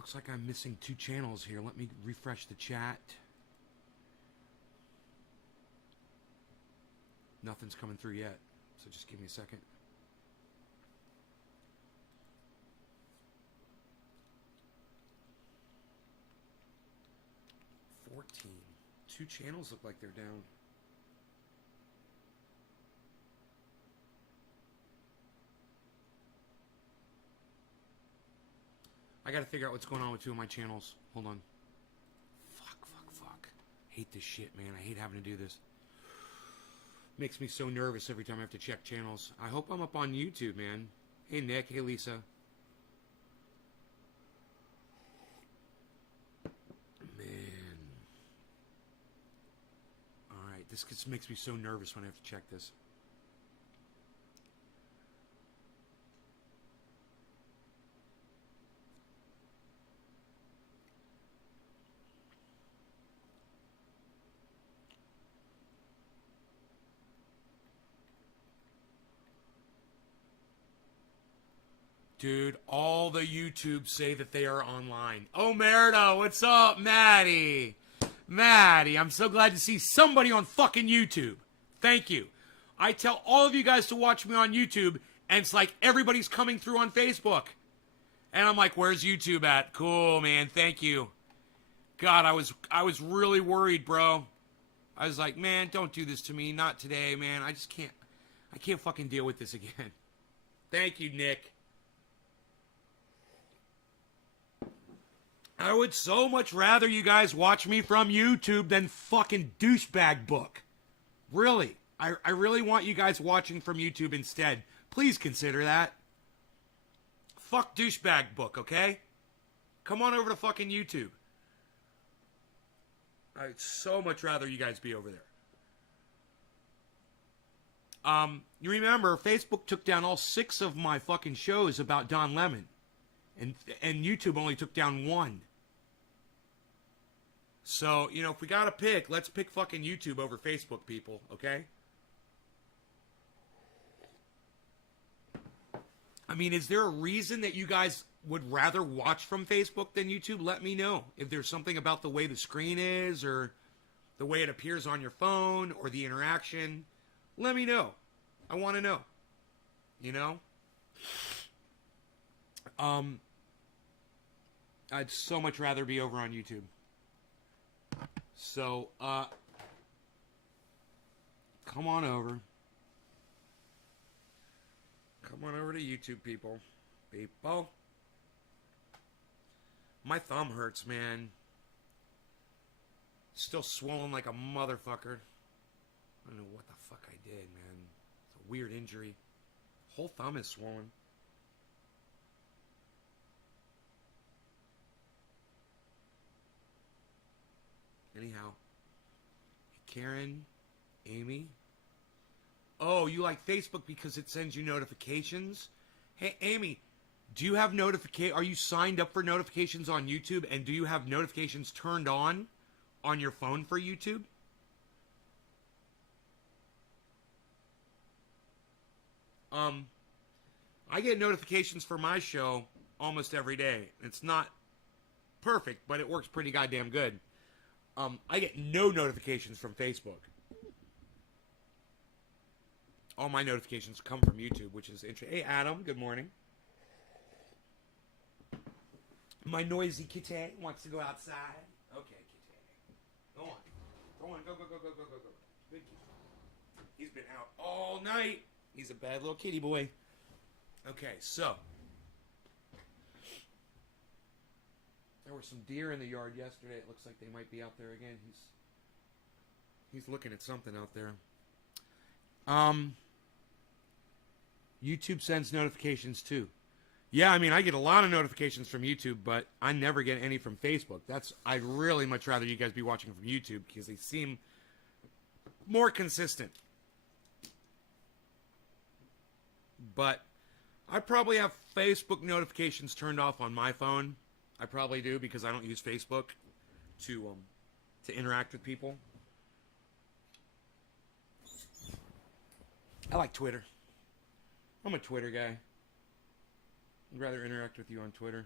looks like I'm missing 2 channels here. Let me refresh the chat. Nothing's coming through yet, so just give me a second. Two channels look like they're down. I gotta figure out what's going on with 2 of my channels. Hold on. Fuck. Hate this shit, man. I hate having to do this. Makes me so nervous every time I have to check channels. I hope I'm up on YouTube, man. Hey, Nick. Hey, Lisa. Man. Alright, this just makes me so nervous when I have to check this. Dude, all the YouTubes say that they are online. Oh, Merida, what's up, Maddie? Maddie, I'm so glad to see somebody on fucking YouTube. Thank you. I tell all of you guys to watch me on YouTube, and it's like everybody's coming through on Facebook. And I'm like, where's YouTube at? Cool, man, thank you. God, I was really worried, bro. I was like, man, don't do this to me. Not today, man. I can't fucking deal with this again. Thank you, Nick. I would so much rather you guys watch me from YouTube than fucking douchebag book. Really. I really want you guys watching from YouTube instead. Please consider that. Fuck douchebag book, okay? Come on over to fucking YouTube. I'd so much rather you guys be over there. You remember, Facebook took down all 6 of my fucking shows about Don Lemon. And YouTube only took down 1. So, you know, if we gotta pick, let's pick fucking YouTube over Facebook, people, okay? I mean, is there a reason that you guys would rather watch from Facebook than YouTube? Let me know. If there's something about the way the screen is, or the way it appears on your phone, or the interaction, let me know. I want to know. You know? I'd so much rather be over on YouTube. So, come on over. Come on over to YouTube, people. People. My thumb hurts, man. Still swollen like a motherfucker. I don't know what the fuck I did, man. It's a weird injury. Whole thumb is swollen. Anyhow. Karen, Amy. Oh, you like Facebook because it sends you notifications? Hey, Amy, do you have are you signed up for notifications on YouTube, and do you have notifications turned on your phone for YouTube? I get notifications for my show almost every day. It's not perfect, but it works pretty goddamn good. I get no notifications from Facebook. All my notifications come from YouTube, which is interesting. Hey, Adam, good morning. My noisy kitty wants to go outside. Okay, kitty. Go on. Go. Good kitty. He's been out all night. He's a bad little kitty boy. Okay, so. There were some deer in the yard yesterday. It looks like they might be out there again. He's looking at something out there. YouTube sends notifications too. Yeah, I mean, I get a lot of notifications from YouTube, but I never get any from Facebook. I'd really much rather you guys be watching from YouTube because they seem more consistent. But I probably have Facebook notifications turned off on my phone. I probably do because I don't use Facebook to interact with people. I like Twitter. I'm a Twitter guy. I'd rather interact with you on Twitter.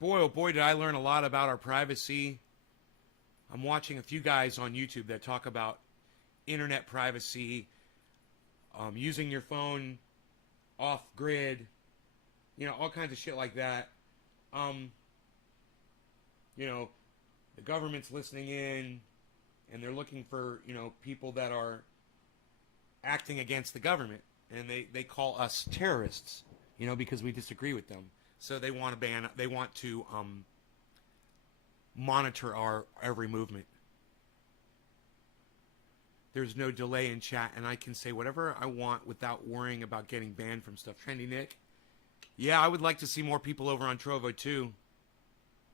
Boy, oh boy, did I learn a lot about our privacy. I'm watching a few guys on YouTube that talk about internet privacy, using your phone off grid, all kinds of shit like that. The government's listening in, and they're looking for, people that are acting against the government, and they call us terrorists, because we disagree with them. So they want to monitor our every movement. There's no delay in chat, and I can say whatever I want without worrying about getting banned from stuff. Trendy Nick? Yeah, I would like to see more people over on Trovo too,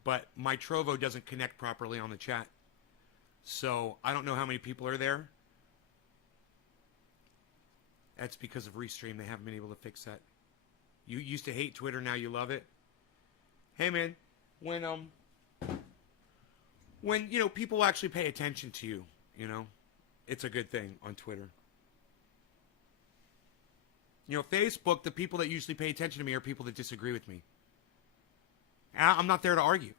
but my Trovo doesn't connect properly on the chat. So I don't know how many people are there. That's because of Restream. They haven't been able to fix that. You used to hate Twitter, now you love it. Hey man, when people actually pay attention to you, it's a good thing on Twitter. Facebook, the people that usually pay attention to me are people that disagree with me. I'm not there to argue.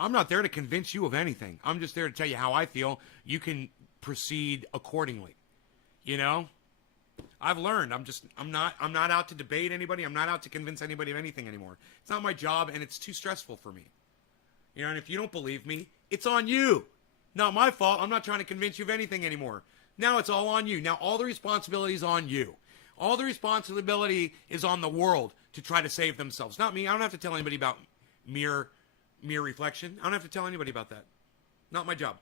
I'm not there to convince you of anything. I'm just there to tell you how I feel. You can proceed accordingly. I've learned. I'm not out to debate anybody. I'm not out to convince anybody of anything anymore. It's not my job, and it's too stressful for me. And if you don't believe me, it's on you. Not my fault. I'm not trying to convince you of anything anymore. Now it's all on you. Now all the responsibility is on you. All the responsibility is on the world to try to save themselves. Not me. I don't have to tell anybody about mere reflection. I don't have to tell anybody about that. Not my job.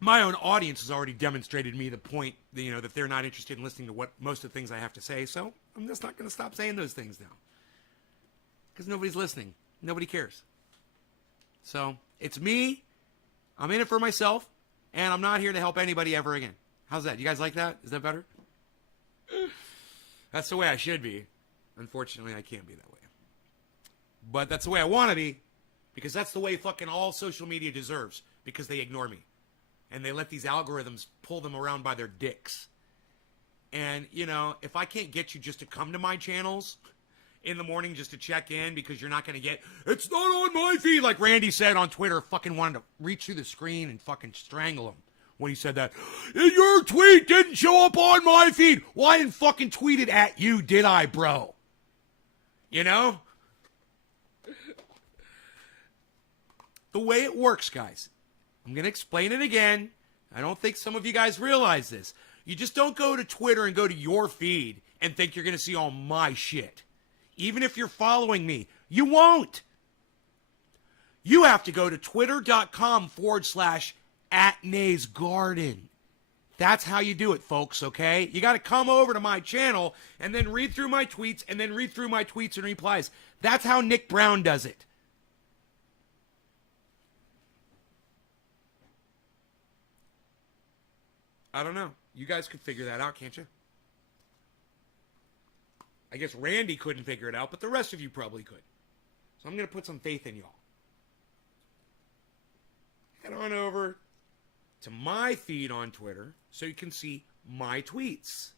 My own audience has already demonstrated to me the point, that they're not interested in listening to what most of the things I have to say. So I'm just not going to stop saying those things now. Because nobody's listening. Nobody cares. So it's me. I'm in it for myself. And I'm not here to help anybody ever again. How's that? You guys like that? Is that better? That's the way I should be. Unfortunately, I can't be that way. But that's the way I want to be. Because that's the way fucking all social media deserves. Because they ignore me. And they let these algorithms pull them around by their dicks. And, if I can't get you just to come to my channels in the morning just to check in because you're not going to get, it's not on my feed, like Randy said on Twitter, fucking wanted to reach through the screen and fucking strangle him when he said that. Your tweet didn't show up on my feed. Well, I didn't fucking tweet it at you, did I, bro? The way it works, guys. I'm going to explain it again. I don't think some of you guys realize this. You just don't go to Twitter and go to your feed and think you're going to see all my shit. Even if you're following me, you won't. You have to go to twitter.com/@NaysGarden. That's how you do it, folks, okay? You got to come over to my channel and then read through my tweets and then read through my tweets and replies. That's how Nick Brown does it. I don't know. You guys could figure that out, can't you? I guess Randy couldn't figure it out, but the rest of you probably could. So I'm going to put some faith in y'all. Head on over to my feed on Twitter so you can see my tweets.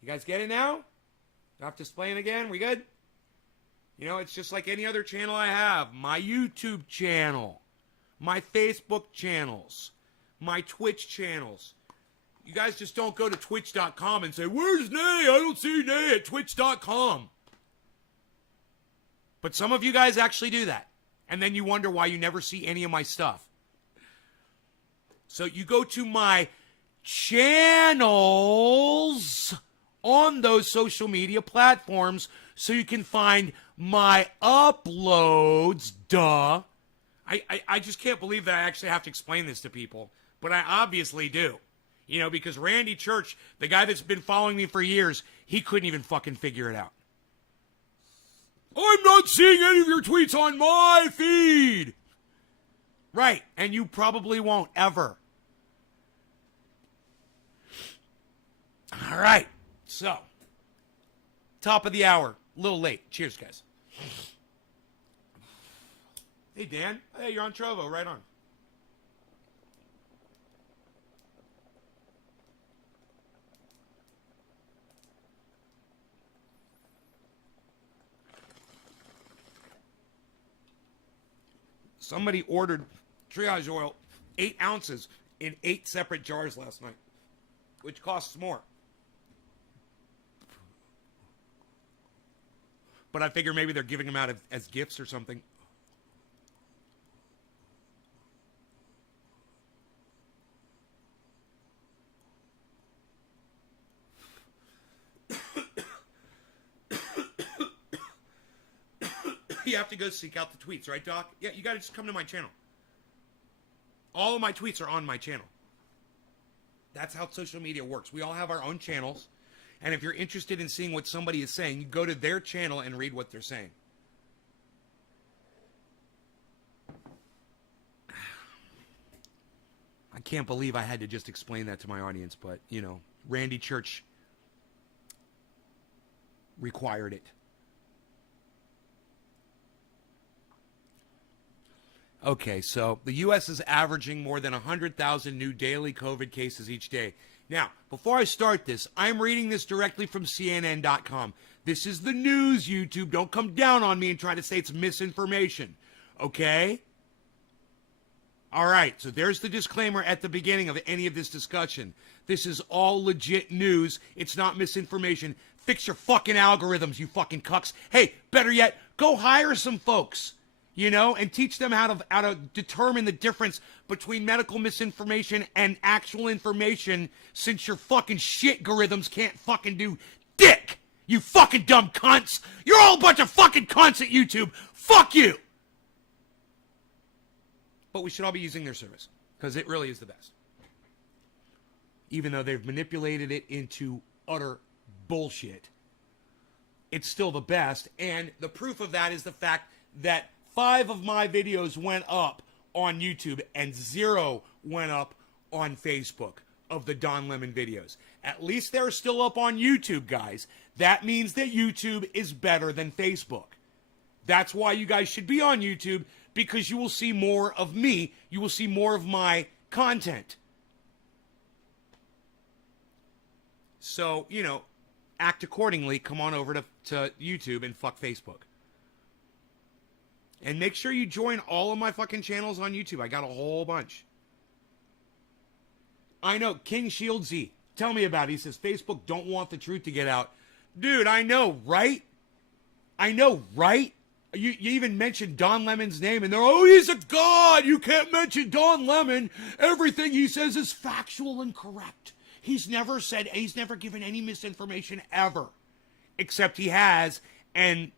You guys get it now? Do I have to explain again? We good? It's just like any other channel I have. My YouTube channel, my Facebook channels, my Twitch channels. You guys just don't go to twitch.com and say, where's Nay? I don't see Nay at twitch.com. But some of you guys actually do that. And then you wonder why you never see any of my stuff. So you go to my channels on those social media platforms so you can find my uploads. Duh. I just can't believe that I actually have to explain this to people. But I obviously do. Because Randy Church, the guy that's been following me for years, he couldn't even fucking figure it out. I'm not seeing any of your tweets on my feed. Right, and you probably won't ever. All right, so, top of the hour, a little late. Cheers, guys. Hey, Dan. Hey, you're on Trovo, right on. Somebody ordered triage oil, 8 ounces, in 8 separate jars last night, which costs more. But I figure maybe they're giving them out as gifts or something. You have to go seek out the tweets, right, Doc? Yeah, you got to just come to my channel. All of my tweets are on my channel. That's how social media works. We all have our own channels. And if you're interested in seeing what somebody is saying, you go to their channel and read what they're saying. I can't believe I had to just explain that to my audience, but, you know, Randy Church required it. Okay, so the U.S. is averaging more than 100,000 new daily COVID cases each day. Now, before I start this, I'm reading this directly from CNN.com. This is the news, YouTube. Don't come down on me and try to say it's misinformation. Okay? All right, so there's the disclaimer at the beginning of any of this discussion. This is all legit news. It's not misinformation. Fix your fucking algorithms, you fucking cucks. Hey, better yet, go hire some folks. You know, and teach them how to determine the difference between medical misinformation and actual information, since your fucking shit algorithms can't fucking do dick. You fucking dumb cunts. You're all a bunch of fucking cunts at YouTube. Fuck you. But we should all be using their service, because it really is the best. Even though they've manipulated it into utter bullshit, it's still the best. And the proof of that is the fact that 5 of my videos went up on YouTube and 0 went up on Facebook of the Don Lemon videos. At least they're still up on YouTube, guys. That means that YouTube is better than Facebook. That's why you guys should be on YouTube, because you will see more of me. You will see more of my content. So, you know, act accordingly. Come on over to YouTube and fuck Facebook. And make sure you join all of my fucking channels on YouTube. I got a whole bunch. I know, King Shieldsy, tell me about it. He says, Facebook don't want the truth to get out. Dude, I know, right? I know, right? You even mentioned Don Lemon's name, and they're, oh, he's a god. You can't mention Don Lemon. Everything he says is factual and correct. He's never given any misinformation ever. Except he has, and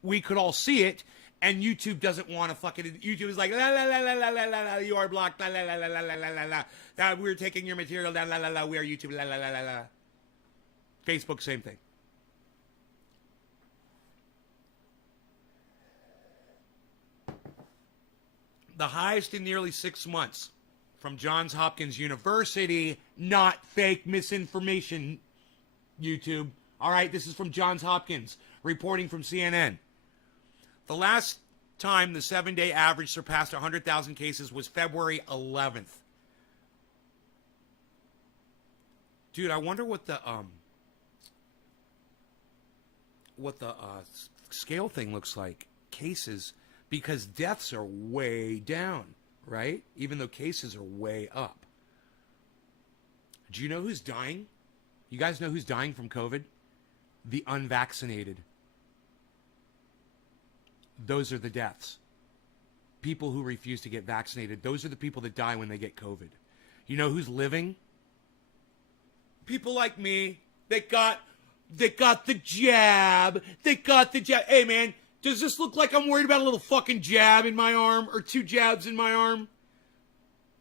we could all see it. And YouTube doesn't want to fucking... YouTube is like, la, la, la, la, la, la, la, la, you are blocked, la, la, la, la, la, la, la, la, we're taking your material, la, la, la, la, we are YouTube, la, la, la, la, la. Facebook, same thing. The highest in nearly 6 months from Johns Hopkins University, not fake misinformation, YouTube. All right, this is from Johns Hopkins, reporting from CNN. The last time the 7-day average surpassed 100,000 cases was February 11th. Dude, I wonder what the scale thing looks like. Cases, because deaths are way down, right? Even though cases are way up. Do you know who's dying? You guys know who's dying from COVID? The unvaccinated. Those are the deaths. People who refuse to get vaccinated. Those are the people that die when they get COVID. You know who's living? People like me that got the jab. They got the jab. Hey, man, does this look like I'm worried about a little fucking jab in my arm or 2 jabs in my arm?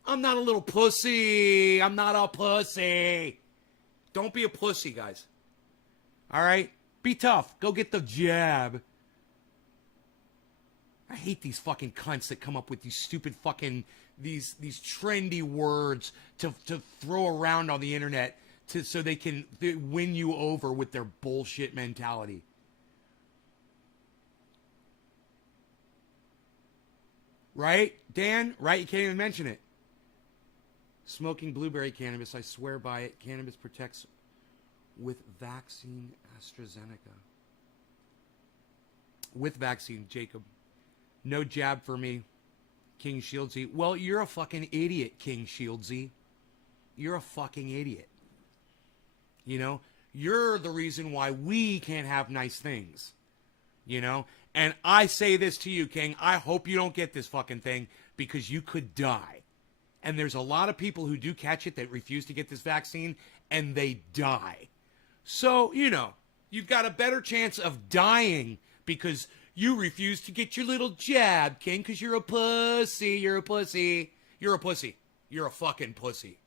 I'm not a little pussy. I'm not a pussy. Don't be a pussy, guys. All right? Be tough. Go get the jab. I hate these fucking cunts that come up with these stupid fucking, these trendy words to throw around on the internet so they can win you over with their bullshit mentality. Right, Dan? Right? You can't even mention it. Smoking blueberry cannabis, I swear by it. Cannabis protects with vaccine AstraZeneca. With vaccine, Jacob. No jab for me. King Shieldsy. Well, you're a fucking idiot, King Shieldsy. You're a fucking idiot. You know? You're the reason why we can't have nice things. You know? And I say this to you, King. I hope you don't get this fucking thing because you could die. And there's a lot of people who do catch it that refuse to get this vaccine and they die. So, you know, you've got a better chance of dying because you refuse to get your little jab, King, because you're a pussy. You're a pussy. You're a pussy. You're a fucking pussy.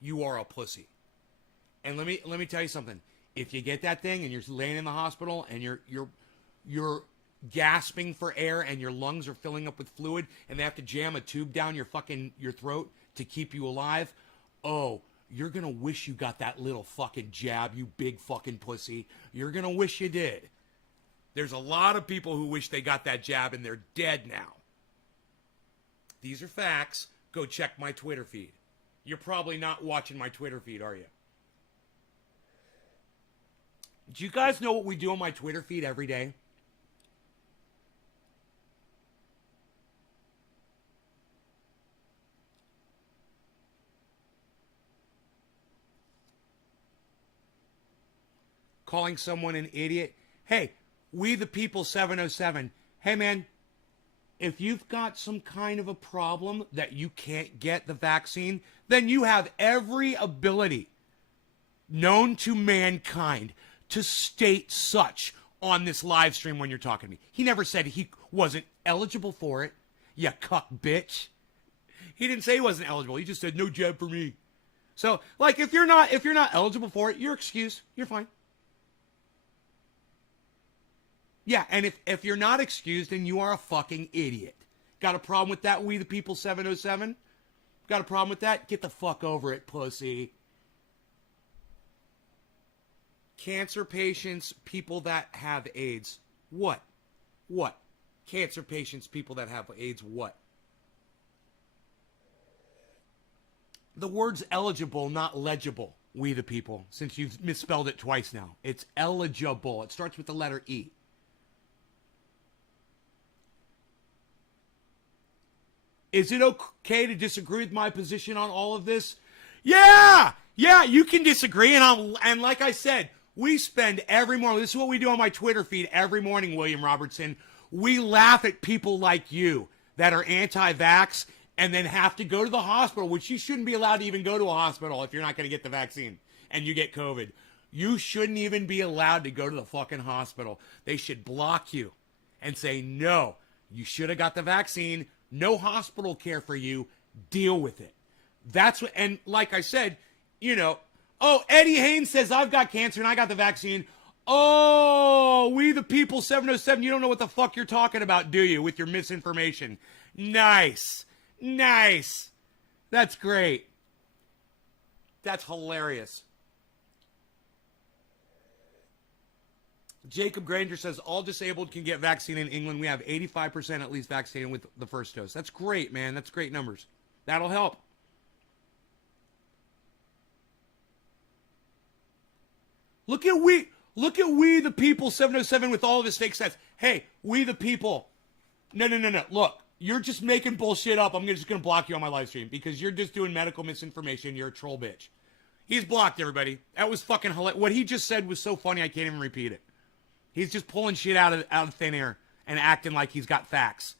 You are a pussy. And let me tell you something. If you get that thing and you're laying in the hospital and you're gasping for air and your lungs are filling up with fluid and they have to jam a tube down your throat to keep you alive, oh, you're going to wish you got that little fucking jab, you big fucking pussy. You're going to wish you did. There's a lot of people who wish they got that jab and they're dead now. These are facts. Go check my Twitter feed. You're probably not watching my Twitter feed, are you? Do you guys know what we do on my Twitter feed every day? Calling someone an idiot. Hey, we the people 707. Hey, man, if you've got some kind of a problem that you can't get the vaccine, then you have every ability known to mankind to state such on this live stream when you're talking to me. He never said he wasn't eligible for it, you cuck bitch. He didn't say he wasn't eligible. He just said no jab for me. So, like, if you're not eligible for it, you're excused. You're fine. Yeah, and if you're not excused, then you are a fucking idiot. Got a problem with that, we the people 707? Got a problem with that? Get the fuck over it, pussy. Cancer patients, people that have AIDS. What? What? Cancer patients, people that have AIDS, what? The word's eligible, not legible, we the people, since you've misspelled it twice now. It's eligible. It starts with the letter E. Is it okay to disagree with my position on all of this? Yeah, you can disagree. And like I said, we spend every morning, this is what we do on my Twitter feed every morning, William Robertson. We laugh at people like you that are anti-vax and then have to go to the hospital, which you shouldn't be allowed to even go to a hospital if you're not going to get the vaccine and you get COVID. You shouldn't even be allowed to go to the fucking hospital. They should block you and say, no, you should have got the vaccine. No hospital care for you. Deal with it. That's what, and like I said, you know, oh, Eddie Haynes says I've got cancer and I got the vaccine. Oh, we the people 707, you don't know what the fuck you're talking about, do you, with your misinformation? Nice. Nice. That's great. That's hilarious. Jacob Granger says all disabled can get vaccine in England. We have 85% at least vaccinated with the first dose. That's great, man. That's great numbers. That'll help. Look at we the people 707 with all of his fake stats. Hey, we the people. No. Look, you're just making bullshit up. I'm just going to block you on my live stream because you're just doing medical misinformation. You're a troll bitch. He's blocked, everybody. That was fucking hilarious. What he just said was so funny I can't even repeat it. He's just pulling shit out of thin air and acting like he's got facts.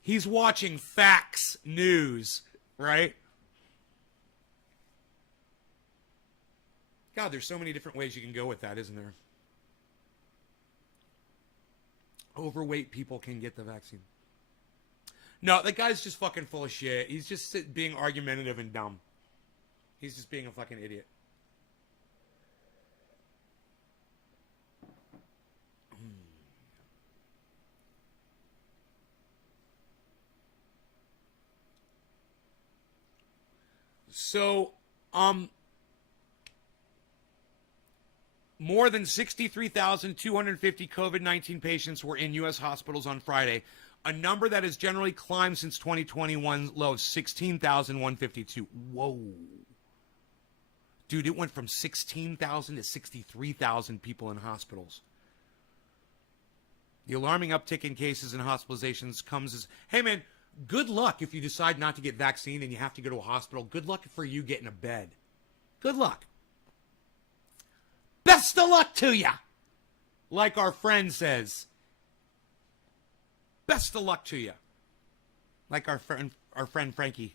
He's watching Facts News, right? God, there's so many different ways you can go with that, isn't there? Overweight people can get the vaccine. No, that guy's just fucking full of shit. He's just being argumentative and dumb. He's just being a fucking idiot. So, more than 63,250 COVID-19 patients were in U.S. hospitals on Friday, a number that has generally climbed since 2021's low of 16,152. Whoa. Dude, it went from 16,000 to 63,000 people in hospitals. The alarming uptick in cases and hospitalizations comes as, hey man, good luck if you decide not to get vaccinated and you have to go to a hospital. Good luck for you getting a bed. Good luck. Best of luck to ya. Like our friend says. Best of luck to ya. Like our friend Frankie.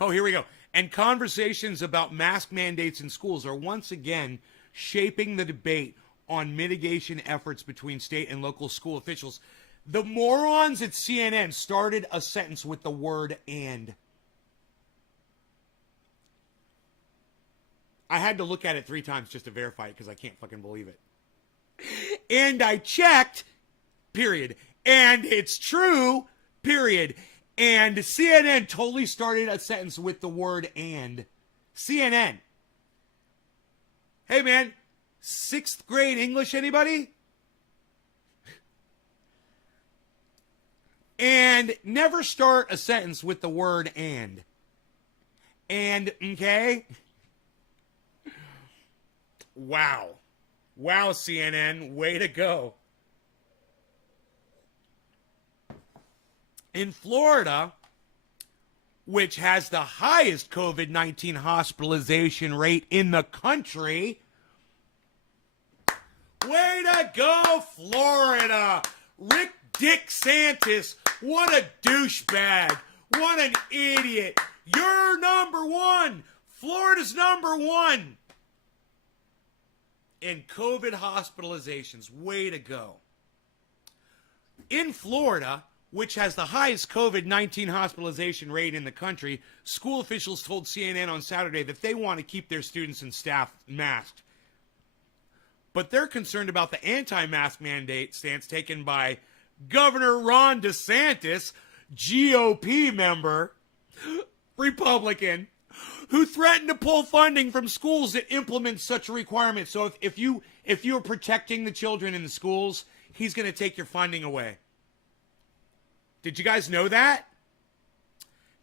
Oh, here we go. And conversations about mask mandates in schools are once again shaping the debate on mitigation efforts between state and local school officials. The morons at CNN started a sentence with the word "and." I had to look at it 3 times just to verify it because I can't fucking believe it. And I checked, period. And it's true, period. And CNN totally started a sentence with the word "and." CNN. Hey, man, 6th grade English, anybody? And never start a sentence with the word "and." And, okay? Wow. Wow, CNN. Way to go. In Florida, which has the highest COVID-19 hospitalization rate in the country. Way to go, Florida! Rick Dick Santis, what a douchebag. What an idiot. You're number 1. Florida's number 1 in COVID hospitalizations. Way to go. In Florida, which has the highest COVID-19 hospitalization rate in the country, school officials told CNN on Saturday that they want to keep their students and staff masked. But they're concerned about the anti-mask mandate stance taken by Governor Ron DeSantis, GOP member, Republican, who threatened to pull funding from schools that implement such a requirement. So if you're protecting the children in the schools, he's going to take your funding away. Did you guys know that?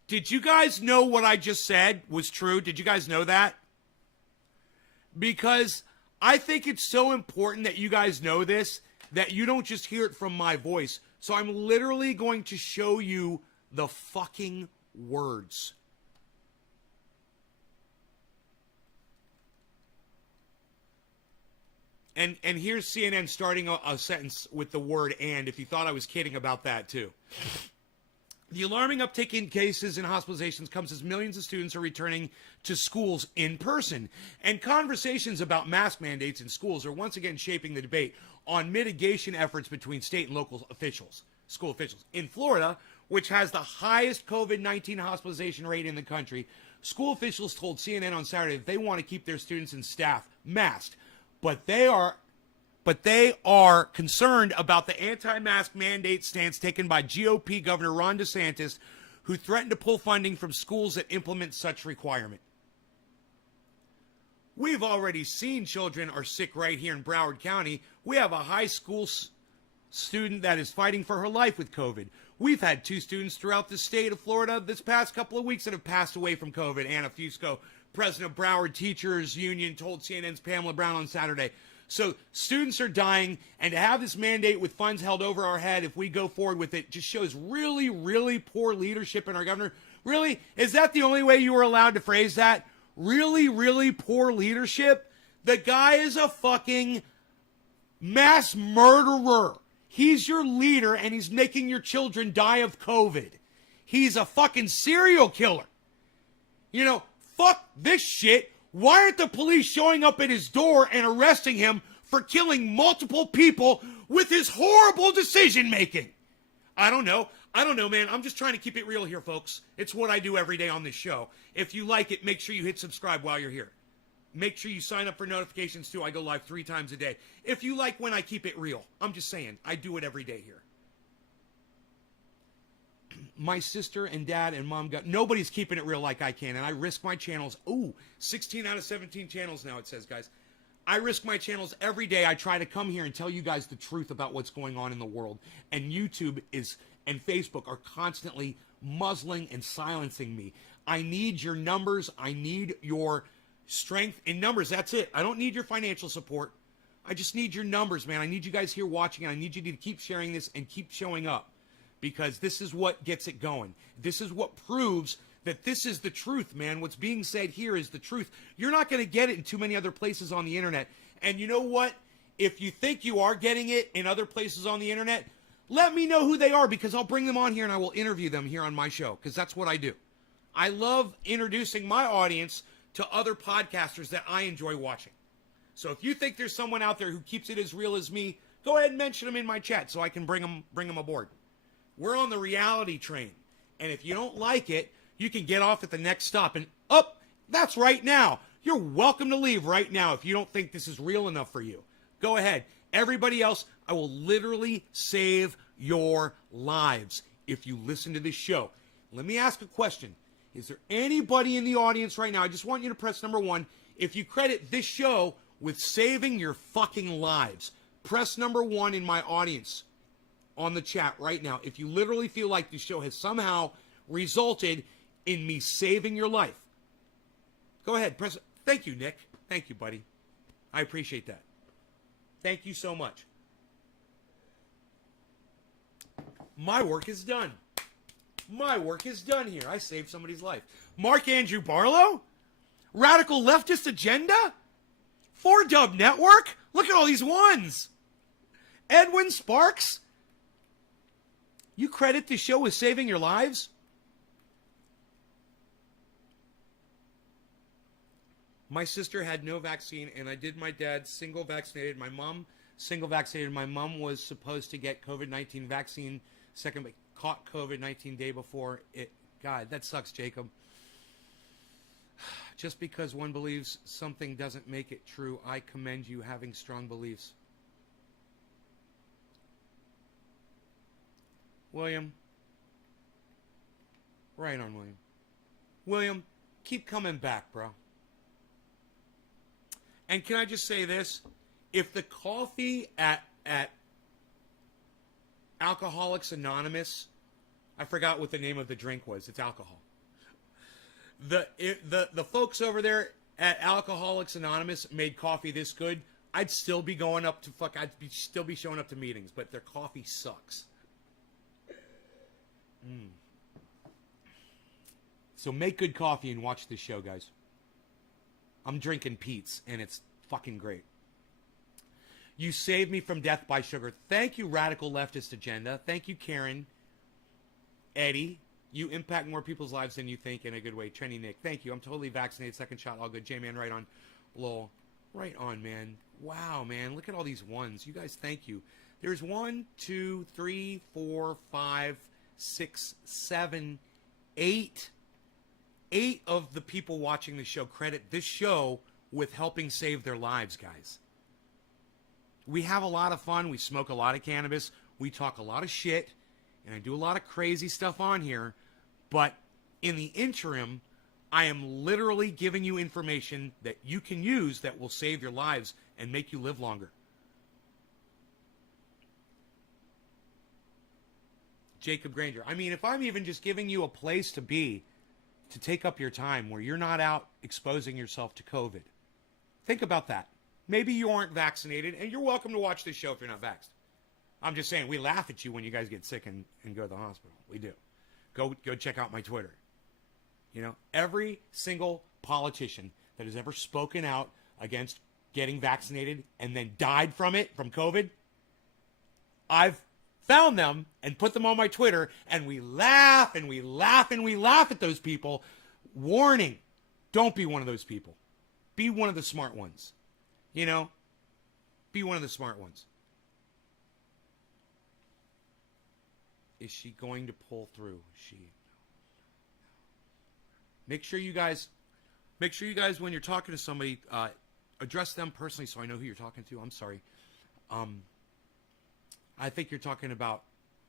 Did you guys know what I just said was true? Did you guys know that? Because I think it's so important that you guys know this, that you don't just hear it from my voice. So I'm literally going to show you the fucking words. And here's CNN starting a sentence with the word "and," if you thought I was kidding about that too. The alarming uptick in cases and hospitalizations comes as millions of students are returning to schools in person. And conversations about mask mandates in schools are once again shaping the debate on mitigation efforts between state and local officials, school officials. In Florida, which has the highest COVID-19 hospitalization rate in the country, school officials told CNN on Saturday that they want to keep their students and staff masked. But they are concerned about the anti-mask mandate stance taken by GOP Governor Ron DeSantis, who threatened to pull funding from schools that implement such requirement. We've already seen children are sick right here in Broward County. We have a high school student that is fighting for her life with COVID. We've had 2 students throughout the state of Florida this past couple of weeks that have passed away from COVID. Anna Fusco, president of Broward Teachers Union, told CNN's Pamela Brown on Saturday. So students are dying, and to have this mandate with funds held over our head if we go forward with it just shows really, really poor leadership in our governor. Really? Is that the only way you were allowed to phrase that? Really, really poor leadership? The guy is a fucking mass murderer. He's your leader, and he's making your children die of COVID. He's a fucking serial killer. You know, fuck this shit. Why aren't the police showing up at his door and arresting him for killing multiple people with his horrible decision making? I don't know, man. I'm just trying to keep it real here, folks. It's what I do every day on this show. If you like it, make sure you hit subscribe while you're here. Make sure you sign up for notifications too. I go live 3 times a day. If you like when I keep it real, I'm just saying, I do it every day here. My sister and dad and mom nobody's keeping it real like I can, and I risk my channels. 16 out of 17 channels now, it says, guys. I risk my channels every day. I try to come here and tell you guys the truth about what's going on in the world. And YouTube and Facebook are constantly muzzling and silencing me. I need your numbers. I need your Strength in numbers. That's it. I don't need your financial support. I just need your numbers, man. I need you guys here watching, and I need you to keep sharing this and keep showing up, because this is what gets it going. This is what proves that this is the truth, man. What's being said here is the truth. You're not going to get it in too many other places on the internet. And you know what? If you think you are getting it in other places on the internet, let me know who they are, because I'll bring them on here and I will interview them here on my show, because that's what I do. I love introducing my audience to other podcasters that I enjoy watching. So if you think there's someone out there who keeps it as real as me, go ahead and mention them in my chat so I can bring them aboard. We're on the reality train. And if you don't like it, you can get off at the next stop. And that's right now. You're welcome to leave right now if you don't think this is real enough for you. Go ahead. Everybody else, I will literally save your lives if you listen to this show. Let me ask a question. Is there anybody in the audience right now? I just want you to press number 1. If you credit this show with saving your fucking lives, press number 1 in my audience on the chat right now. If you literally feel like this show has somehow resulted in me saving your life, go ahead, press it. Thank you, Nick. Thank you, buddy. I appreciate that. Thank you so much. My work is done. My work is done here. I saved somebody's life. Mark Andrew Barlow? Radical Leftist Agenda? 4Dub Network? Look at all these ones. Edwin Sparks? You credit the show with saving your lives? My sister had no vaccine, and I did my dad single vaccinated. My mom single vaccinated. My mom was supposed to get COVID-19 vaccine second, but caught COVID-19 day before it. God, that sucks, Jacob. Just because one believes something doesn't make it true, I commend you having strong beliefs. William. Right on, William. William, keep coming back, bro. And can I just say this? If the coffee at Alcoholics Anonymous, I forgot what the name of the drink was. It's alcohol. The folks over there at Alcoholics Anonymous made coffee this good, I'd still be going up to still be showing up to meetings, but their coffee sucks. So make good coffee and watch this show, guys. I'm drinking Pete's, and it's fucking great. You saved me from death by sugar. Thank you, Radical Leftist Agenda. Thank you, Karen. Eddie, you impact more people's lives than you think in a good way. Trendy Nick, thank you. I'm totally vaccinated. Second shot, all good. J-Man, right on. Lol. Right on, man. Wow, man. Look at all these ones. You guys, thank you. There's 1, 2, 3, 4, 5, 6, 7, 8. 8 of the people watching the show credit this show with helping save their lives, guys. We have a lot of fun. We smoke a lot of cannabis. We talk a lot of shit. And I do a lot of crazy stuff on here. But in the interim, I am literally giving you information that you can use that will save your lives and make you live longer. Jacob Granger. I mean, if I'm even just giving you a place to be, to take up your time where you're not out exposing yourself to COVID. Think about that. Maybe you aren't vaccinated, and you're welcome to watch this show if you're not vaxxed. I'm just saying, we laugh at you when you guys get sick and go to the hospital. We do. Go check out my Twitter. You know, every single politician that has ever spoken out against getting vaccinated and then died from it, from COVID, I've found them and put them on my Twitter, and we laugh and we laugh and we laugh at those people. Warning, don't be one of those people. Be one of the smart ones. You know, be one of the smart ones. Is she going to pull through? Make sure you guys, when you're talking to somebody, address them personally so I know who you're talking to. I'm sorry. I think you're talking about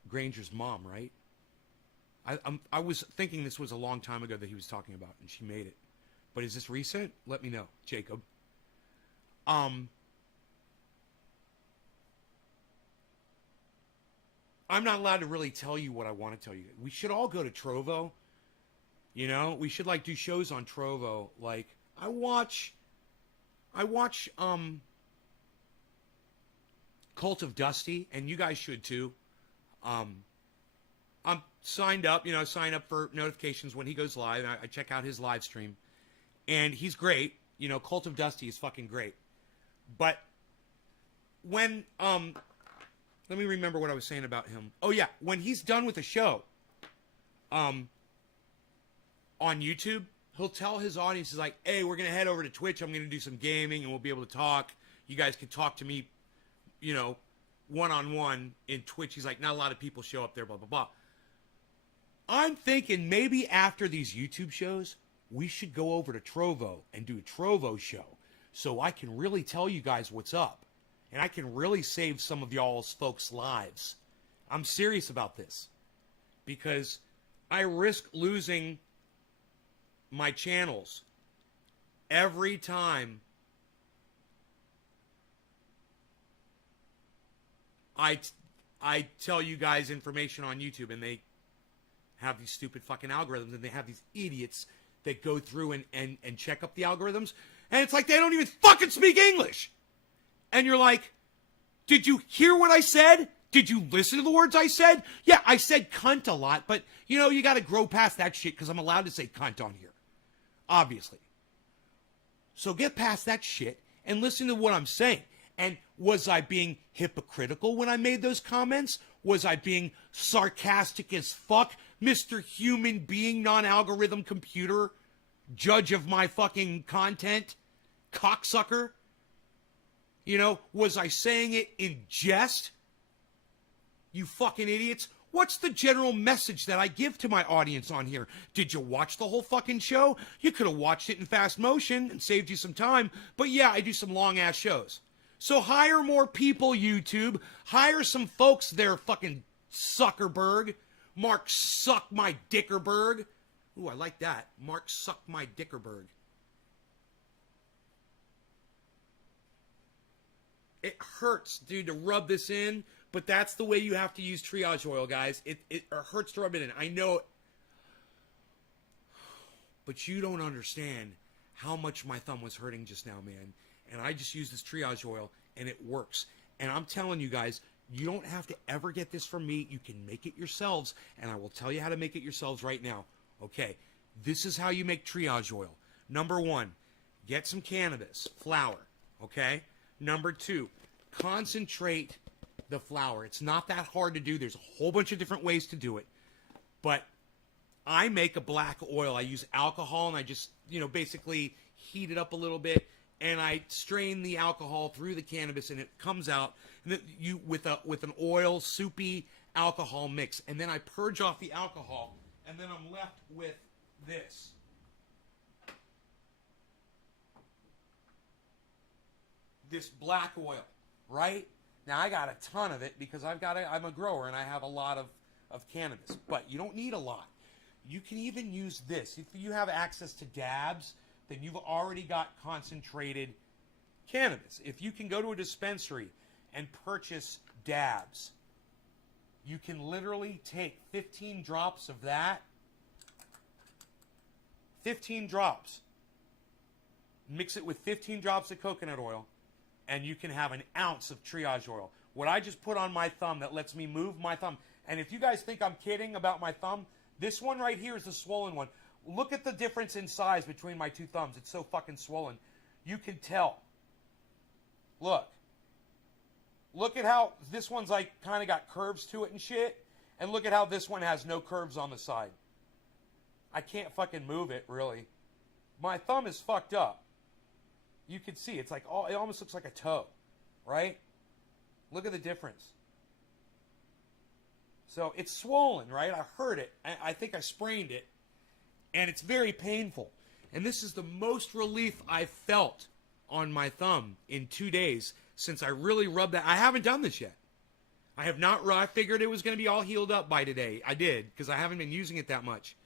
Granger's mom, right? I was thinking this was a long time ago that he was talking about, and she made it. But is this recent? Let me know, Jacob. I'm not allowed to really tell you what I want to tell you. We should all go to Trovo. You know, we should like do shows on Trovo, like I watch Cult of Dusty, and you guys should too. I'm signed up, sign up for notifications when he goes live. I check out his live stream, and he's great. Cult of Dusty is fucking great. But when let me remember what I was saying about him. Oh yeah, when he's done with the show, on YouTube, he'll tell his audience, he's like, hey, we're gonna head over to Twitch. I'm gonna do some gaming, and we'll be able to talk. You guys can talk to me, one-on-one in Twitch. He's like, not a lot of people show up there, blah, blah, blah. I'm thinking maybe after these YouTube shows, we should go over to Trovo and do a Trovo show so I can really tell you guys what's up. And I can really save some of y'all's folks' lives. I'm serious about this. Because I risk losing my channels every time I tell you guys information on YouTube, and they have these stupid fucking algorithms, and they have these idiots that go through and check up the algorithms, and it's like they don't even fucking speak English. And you're like, did you hear what I said? Did you listen to the words I said? Yeah, I said cunt a lot, but you got to grow past that shit because I'm allowed to say cunt on here, obviously. So get past that shit and listen to what I'm saying. And was I being hypocritical when I made those comments? Was I being sarcastic as fuck? Mr. Human Being, non-algorithm computer, judge of my fucking content, cocksucker? Was I saying it in jest? You fucking idiots. What's the general message that I give to my audience on here? Did you watch the whole fucking show? You could have watched it in fast motion and saved you some time. But yeah, I do some long-ass shows. So hire more people, YouTube. Hire some folks there, fucking Zuckerberg. Mark Suck My Dickerberg. Ooh, I like that. Mark Suck My Dickerberg. It hurts, dude, to rub this in, but that's the way you have to use triage oil, guys. It hurts to rub it in. I know it. But you don't understand how much my thumb was hurting just now, man. And I just used this triage oil, and it works. And I'm telling you guys, you don't have to ever get this from me. You can make it yourselves, and I will tell you how to make it yourselves right now. Okay, this is how you make triage oil. Number 1, get some cannabis, flower, okay? Number 2, concentrate the flower. It's not that hard to do. There's a whole bunch of different ways to do it. But I make a black oil. I use alcohol, and I just, basically heat it up a little bit, and I strain the alcohol through the cannabis, and it comes out with an oil, soupy alcohol mix. And then I purge off the alcohol, and then I'm left with this. This black oil, right? Now, I got a ton of it because I'm a grower, and I have a lot of cannabis. But you don't need a lot. You can even use this. If you have access to dabs, then you've already got concentrated cannabis. If you can go to a dispensary and purchase dabs, you can literally take 15 drops of that, 15 drops, mix it with 15 drops of coconut oil, and you can have an ounce of triage oil. What I just put on my thumb that lets me move my thumb. And if you guys think I'm kidding about my thumb, this one right here is the swollen one. Look at the difference in size between my two thumbs. It's so fucking swollen. You can tell. Look. Look at how this one's like kind of got curves to it and shit. And look at how this one has no curves on the side. I can't fucking move it, really. My thumb is fucked up. You can see it's like, oh, it almost looks like a toe, right? Look at the difference. So it's swollen, right? I hurt it. I think I sprained it. And it's very painful. And this is the most relief I've felt on my thumb in 2 days since I really rubbed that. I haven't done this yet. I have not. I figured it was going to be all healed up by today. I did, because I haven't been using it that much.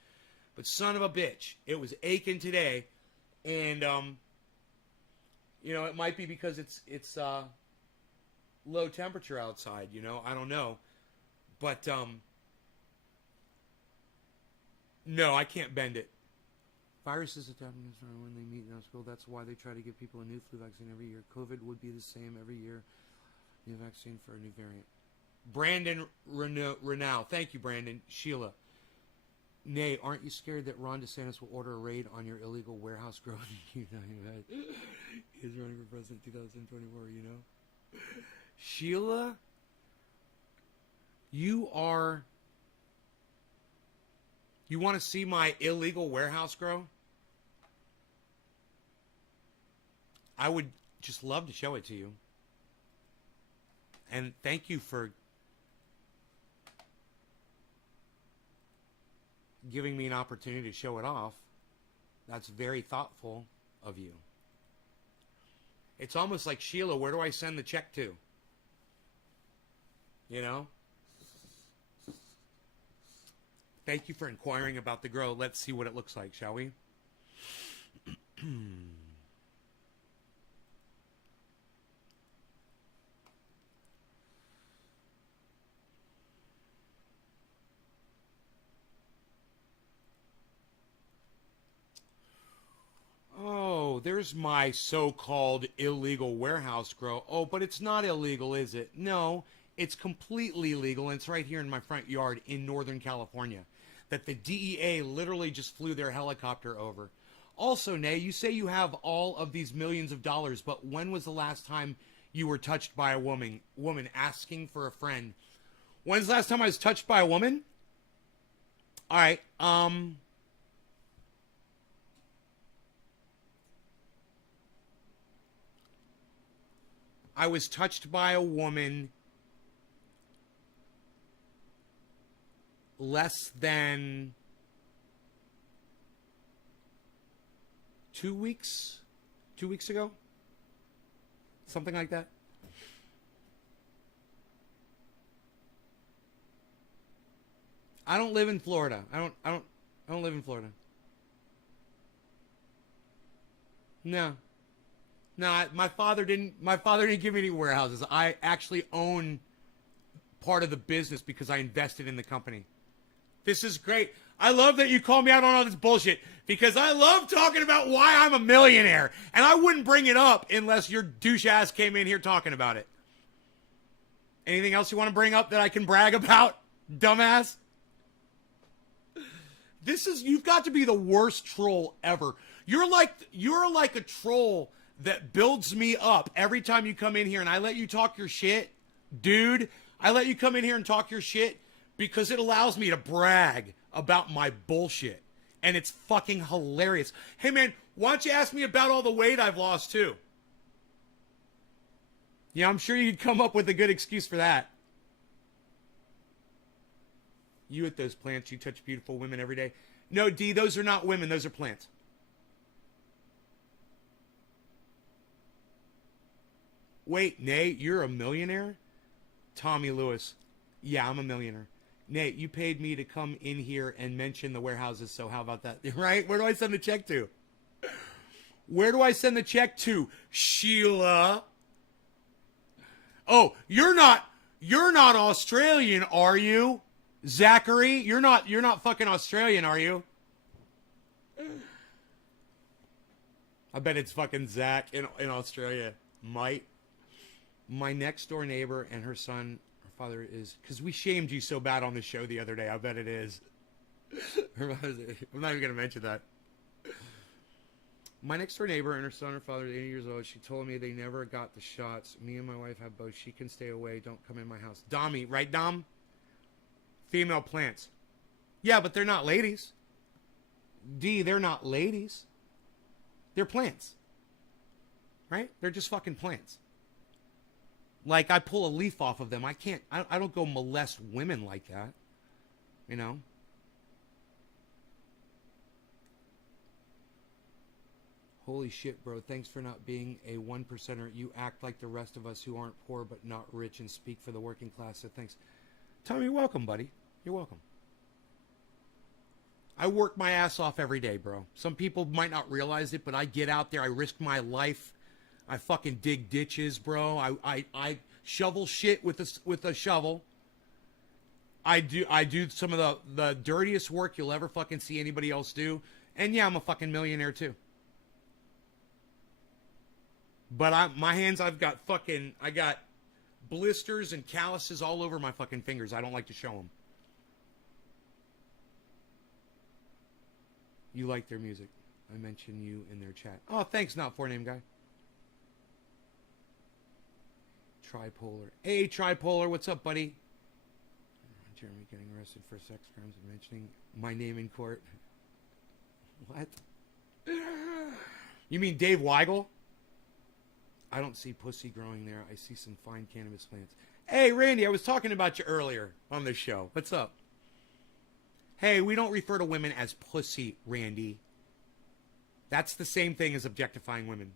But son of a bitch, it was aching today. And, it might be because it's low temperature outside, I don't know. But, no, I can't bend it. If Viruses attack when they meet in school. That's why they try to give people a new flu vaccine every year. COVID would be the same every year. New vaccine for a new variant. Brandon Renaud. Thank you, Brandon. Sheila. Nay, aren't you scared that Ron DeSantis will order a raid on your illegal warehouse growing? He's running for president 2024, you know? Sheila, you want to see my illegal warehouse grow? I would just love to show it to you. And thank you for giving me an opportunity to show it off. That's very thoughtful of you. It's almost like, Sheila, where do I send the check to? You know? Thank you for inquiring about the grow. Let's see what it looks like, shall we? Oh, there's my so-called illegal warehouse grow. Oh, but it's not illegal, is it? No, it's completely legal, and it's right here in my front yard in Northern California that the DEA literally just flew their helicopter over. Also, Nay, you say you have all of these millions of dollars, but when was the last time you were touched by a woman asking for a friend? When's the last time I was touched by a woman? All right, I was touched by a woman less than 2 weeks? 2 weeks ago? Something like that. I don't live in Florida. I don't live in Florida. No. No, my father didn't give me any warehouses. I actually own part of the business because I invested in the company. This is great. I love that you call me out on all this bullshit because I love talking about why I'm a millionaire. And I wouldn't bring it up unless your douche ass came in here talking about it. Anything else you want to bring up that I can brag about, dumbass? You've got to be the worst troll ever. You're like a troll that builds me up every time you come in here and I let you talk your shit. Dude, I let you come in here and talk your shit because it allows me to brag about my bullshit. And it's fucking hilarious. Hey, man, why don't you ask me about all the weight I've lost, too? Yeah, I'm sure you'd come up with a good excuse for that. You at those plants, you touch beautiful women every day. No, D, those are not women. Those are plants. Wait, Nate, you're a millionaire? Tommy Lewis. Yeah, I'm a millionaire. Nate, you paid me to come in here and mention the warehouses, so how about that? Right? Where do I send the check to? Where do I send the check to? Sheila. Oh, you're not Australian, are you? Zachary, you're not fucking Australian, are you? I bet it's fucking Zach in Australia. Might. My next door neighbor and her son, her father is, because we shamed you so bad on the show the other day. I bet it is. I'm not even going to mention that. My next door neighbor and her son, her father is 80 years old. She told me they never got the shots. Me and my wife have both. She can stay away. Don't come in my house. Dommy, right, Dom? Female plants. Yeah, but they're not ladies. D, they're not ladies. They're plants. Right? They're just fucking plants. Like, I pull a leaf off of them. I don't go molest women like that. You know? Holy shit, bro. Thanks for not being a 1%er. You act like the rest of us who aren't poor but not rich and speak for the working class, so thanks. Tommy, you're welcome, buddy. You're welcome. I work my ass off every day, bro. Some people might not realize it, but I get out there. I risk my life. I fucking dig ditches, bro. I shovel shit with a shovel. I do some of the dirtiest work you'll ever fucking see anybody else do. And yeah, I'm a fucking millionaire too. But my hands, I got blisters and calluses all over my fucking fingers. I don't like to show them. You like their music. I mentioned you in their chat. Oh, thanks, not for name guy. Tripolar. Hey, Tripolar, what's up, buddy? Jeremy getting arrested for sex crimes and mentioning my name in court. What? You mean Dave Weigel? I don't see pussy growing there. I see some fine cannabis plants. Hey, Randy, I was talking about you earlier on this show. What's up? Hey, we don't refer to women as pussy, Randy. That's the same thing as objectifying women.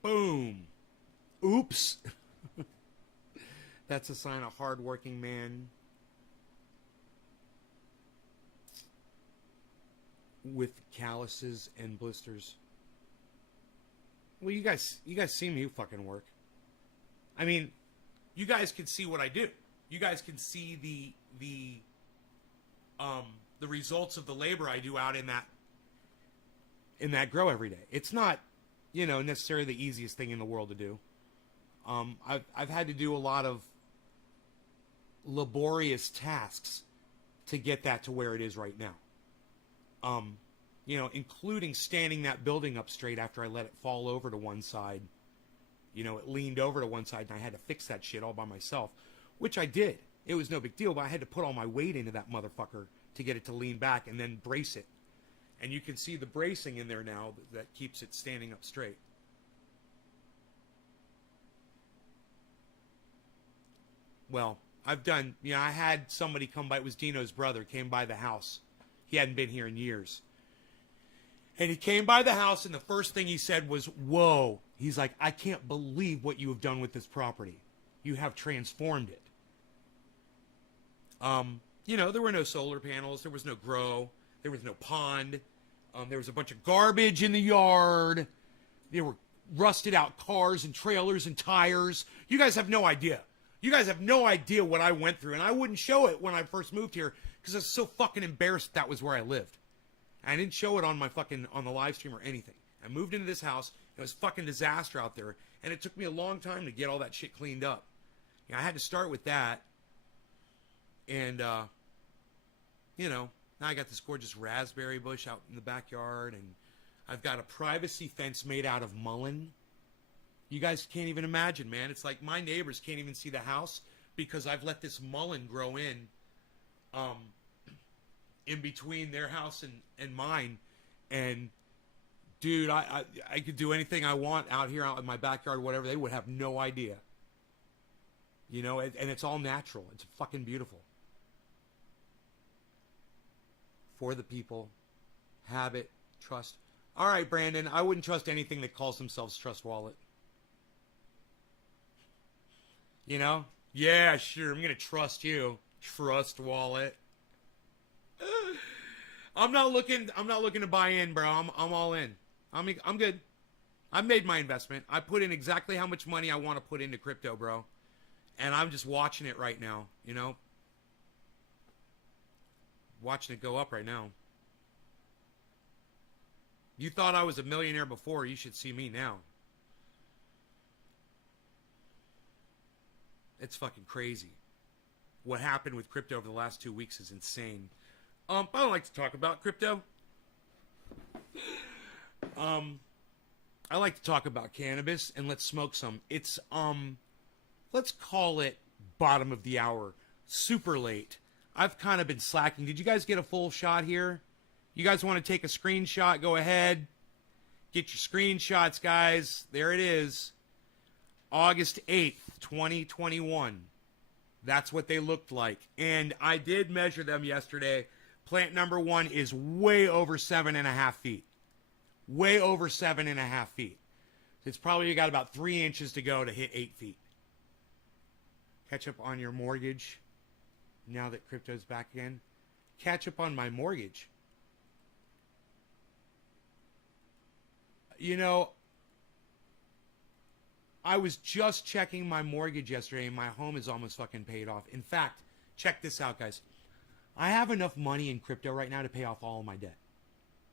Boom. Oops. That's a sign of hard-working man with calluses and blisters. Well, you guys see me fucking work. I mean, you guys can see what I do. You guys can see the results of the labor I do out in that grow every day. It's not, necessarily the easiest thing in the world to do. I've had to do a lot of laborious tasks to get that to where it is right now. Including standing that building up straight after I let it fall over to one side. It leaned over to one side and I had to fix that shit all by myself, which I did. It was no big deal, but I had to put all my weight into that motherfucker to get it to lean back and then brace it. And you can see the bracing in there now that keeps it standing up straight. Well, I've done, I had somebody come by. It was Dino's brother, came by the house. He hadn't been here in years. And he came by the house, and the first thing he said was, whoa. He's like, I can't believe what you have done with this property. You have transformed it. There were no solar panels. There was no grow. There was no pond. There was a bunch of garbage in the yard. There were rusted out cars and trailers and tires. You guys have no idea. You guys have no idea what I went through. And I wouldn't show it when I first moved here because I was so fucking embarrassed that was where I lived. I didn't show it on the live stream or anything. I moved into this house. It was fucking disaster out there. And it took me a long time to get all that shit cleaned up. I had to start with that. And, now I got this gorgeous raspberry bush out in the backyard. And I've got a privacy fence made out of mullein. You guys can't even imagine, man. It's like my neighbors can't even see the house because I've let this mullein grow in between their house and mine. And dude, I could do anything I want out here out in my backyard, whatever. They would have no idea. And it's all natural. It's fucking beautiful. For the people. Habit. Trust. All right, Brandon. I wouldn't trust anything that calls themselves Trust Wallet. Yeah, sure. I'm going to trust you. Trust Wallet. I'm not looking to buy in, bro. I'm all in. I'm good. I made my investment. I put in exactly how much money I want to put into crypto, bro. And I'm just watching it right now, Watching it go up right now. You thought I was a millionaire before. You should see me now. It's fucking crazy. What happened with crypto over the last 2 weeks is insane. I don't like to talk about crypto. I like to talk about cannabis, and let's smoke some. It's, let's call it bottom of the hour. Super late. I've kind of been slacking. Did you guys get a full shot here? You guys want to take a screenshot? Go ahead. Get your screenshots, guys. There it is. August 8th, 2021. That's what they looked like. And I did measure them yesterday. Plant number 1 is way over 7.5 feet. Way over 7.5 feet. It's probably got about 3 inches to go to hit 8 feet. Catch up on your mortgage now that crypto's back again. Catch up on my mortgage. I was just checking my mortgage yesterday, and my home is almost fucking paid off. In fact, check this out, guys. I have enough money in crypto right now to pay off all of my debt.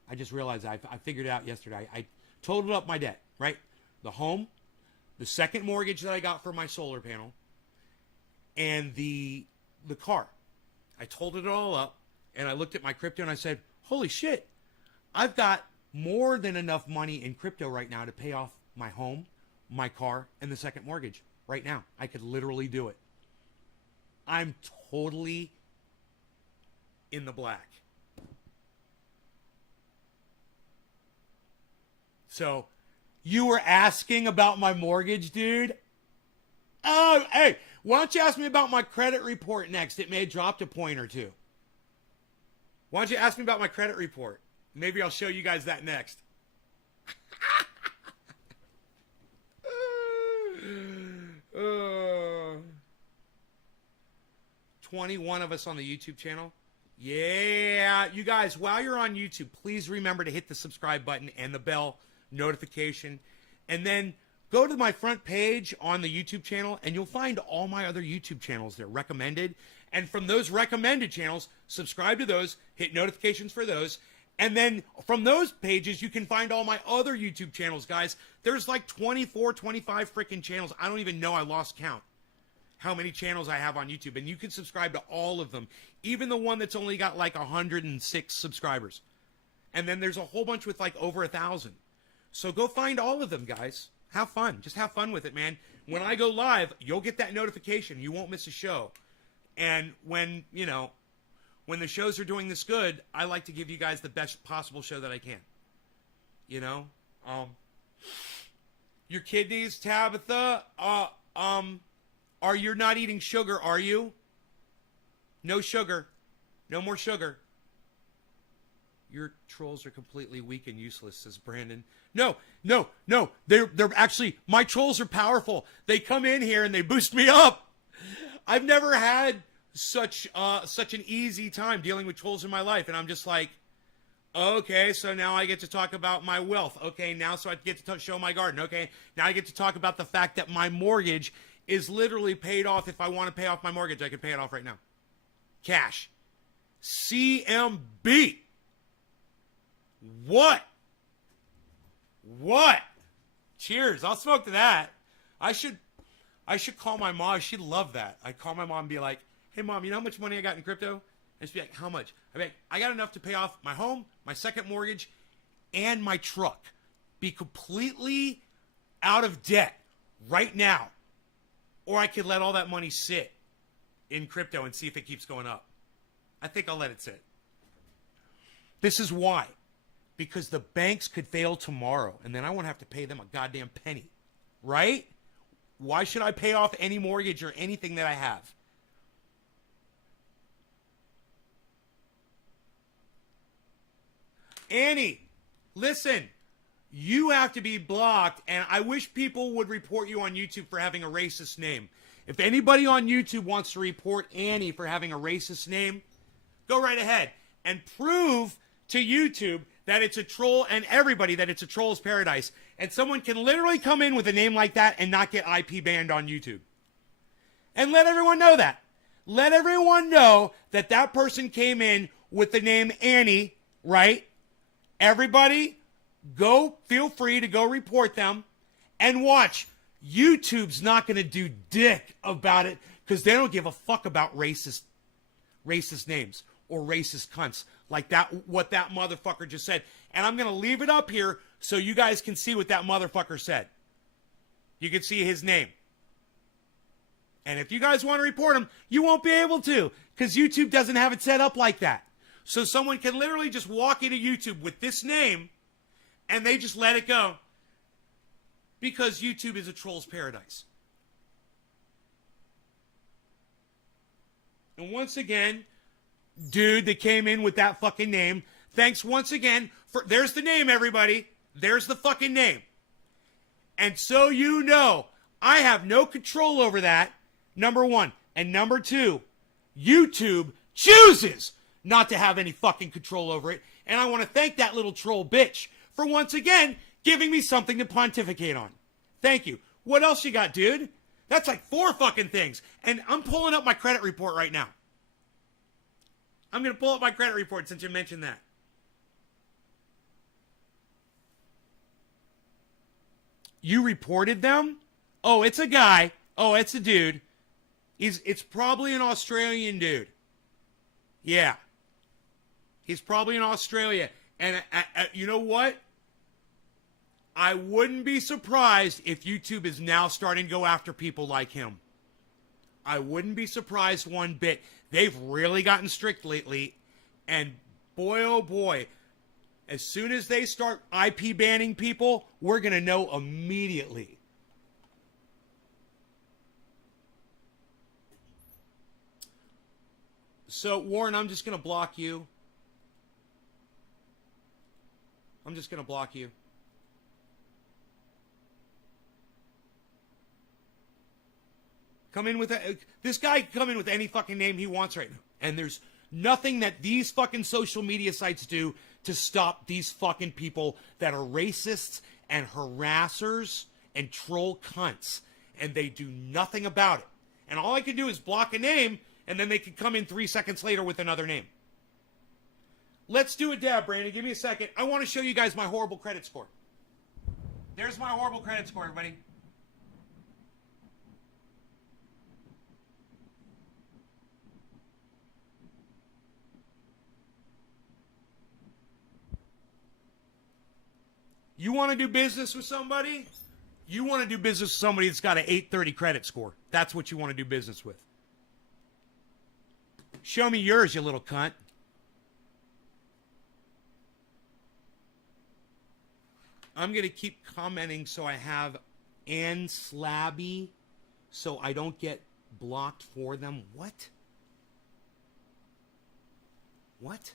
I just realized I figured it out yesterday. I totaled up my debt, right? The home, the second mortgage that I got for my solar panel, and the car. I totaled it all up, and I looked at my crypto, and I said, holy shit, I've got more than enough money in crypto right now to pay off my home, my car, and the second mortgage right now. I could literally do it. I'm totally in the black. So, you were asking about my mortgage, dude? Oh, hey, why don't you ask me about my credit report next? It may have dropped a point or two. Why don't you ask me about my credit report? Maybe I'll show you guys that next. 21 of us on the YouTube channel. Yeah, you guys, while you're on YouTube, please remember to hit the subscribe button and the bell notification. And then go to my front page on the YouTube channel, and you'll find all my other YouTube channels there recommended. And from those recommended channels, subscribe to those, hit notifications for those. And then from those pages, you can find all my other YouTube channels, guys. There's like 24, 25 freaking channels. I don't even know. I lost count how many channels I have on YouTube. And you can subscribe to all of them, even the one that's only got like 106 subscribers. And then there's a whole bunch with like over 1,000. So go find all of them, guys. Have fun. Just have fun with it, man. When I go live, you'll get that notification. You won't miss a show. And when, you know, when the shows are doing this good, I like to give you guys the best possible show that I can. You know? Your kidneys, Tabitha, are you not eating sugar, are you? No sugar. No more sugar. Your trolls are completely weak and useless, says Brandon. No. They're actually, my trolls are powerful. They come in here and they boost me up. I've never had such an easy time dealing with trolls in my life. And I'm just like, okay, so now I get to talk about my wealth. Okay, now so I get to show my garden. Okay, now I get to talk about the fact that my mortgage is literally paid off. If I want to pay off my mortgage, I can pay it off right now. Cash. CMB. What? Cheers. I'll smoke to that. I should call my mom. She'd love that. I'd call my mom and be like, hey, Mom, you know how much money I got in crypto? And she'd be like, how much? I'd be like, I got enough to pay off my home, my second mortgage, and my truck. Be completely out of debt right now. Or I could let all that money sit in crypto and see if it keeps going up. I think I'll let it sit. This is why. Because the banks could fail tomorrow, and then I won't have to pay them a goddamn penny. Right? Why should I pay off any mortgage or anything that I have? Annie, listen. You have to be blocked, and I wish people would report you on YouTube for having a racist name. If anybody on YouTube wants to report Annie for having a racist name, go right ahead and prove to YouTube that it's a troll, and everybody that it's a troll's paradise. And someone can literally come in with a name like that and not get IP banned on YouTube. And let everyone know that. Let everyone know that that person came in with the name Annie, right? Everybody, go, feel free to go report them and watch. YouTube's not going to do dick about it because they don't give a fuck about racist names or racist cunts like that, what that motherfucker just said. And I'm going to leave it up here so you guys can see what that motherfucker said. You can see his name. And if you guys want to report him, you won't be able to because YouTube doesn't have it set up like that. So someone can literally just walk into YouTube with this name and they just let it go because YouTube is a troll's paradise. And once again, dude that came in with that fucking name, thanks once again for, there's the name, everybody. There's the fucking name. And so you know, I have no control over that, number one. And number two, YouTube chooses not to have any fucking control over it. And I want to thank that little troll bitch for once again giving me something to pontificate on. Thank you. What else you got, dude? That's like 4 fucking things. And I'm pulling up my credit report right now. I'm going to pull up my credit report since you mentioned that. You reported them? Oh, it's a guy. Oh, it's a dude. It's probably an Australian dude. Yeah. He's probably in Australia. And you know what? I wouldn't be surprised if YouTube is now starting to go after people like him. I wouldn't be surprised one bit. They've really gotten strict lately. And boy, oh boy, as soon as they start IP banning people, we're going to know immediately. So, Warren, I'm just going to block you. I'm just going to block you. Come in with this guy can come in with any fucking name he wants right now. And there's nothing that these fucking social media sites do to stop these fucking people that are racists and harassers and troll cunts. And they do nothing about it. And all I can do is block a name, and then they can come in 3 seconds later with another name. Let's do a dab, Brandon. Give me a second. I want to show you guys my horrible credit score. There's my horrible credit score, everybody. You want to do business with somebody? You want to do business with somebody that's got an 830 credit score. That's what you want to do business with. Show me yours, you little cunt. I'm going to keep commenting so I have Ann Slabby so I don't get blocked for them. What? What?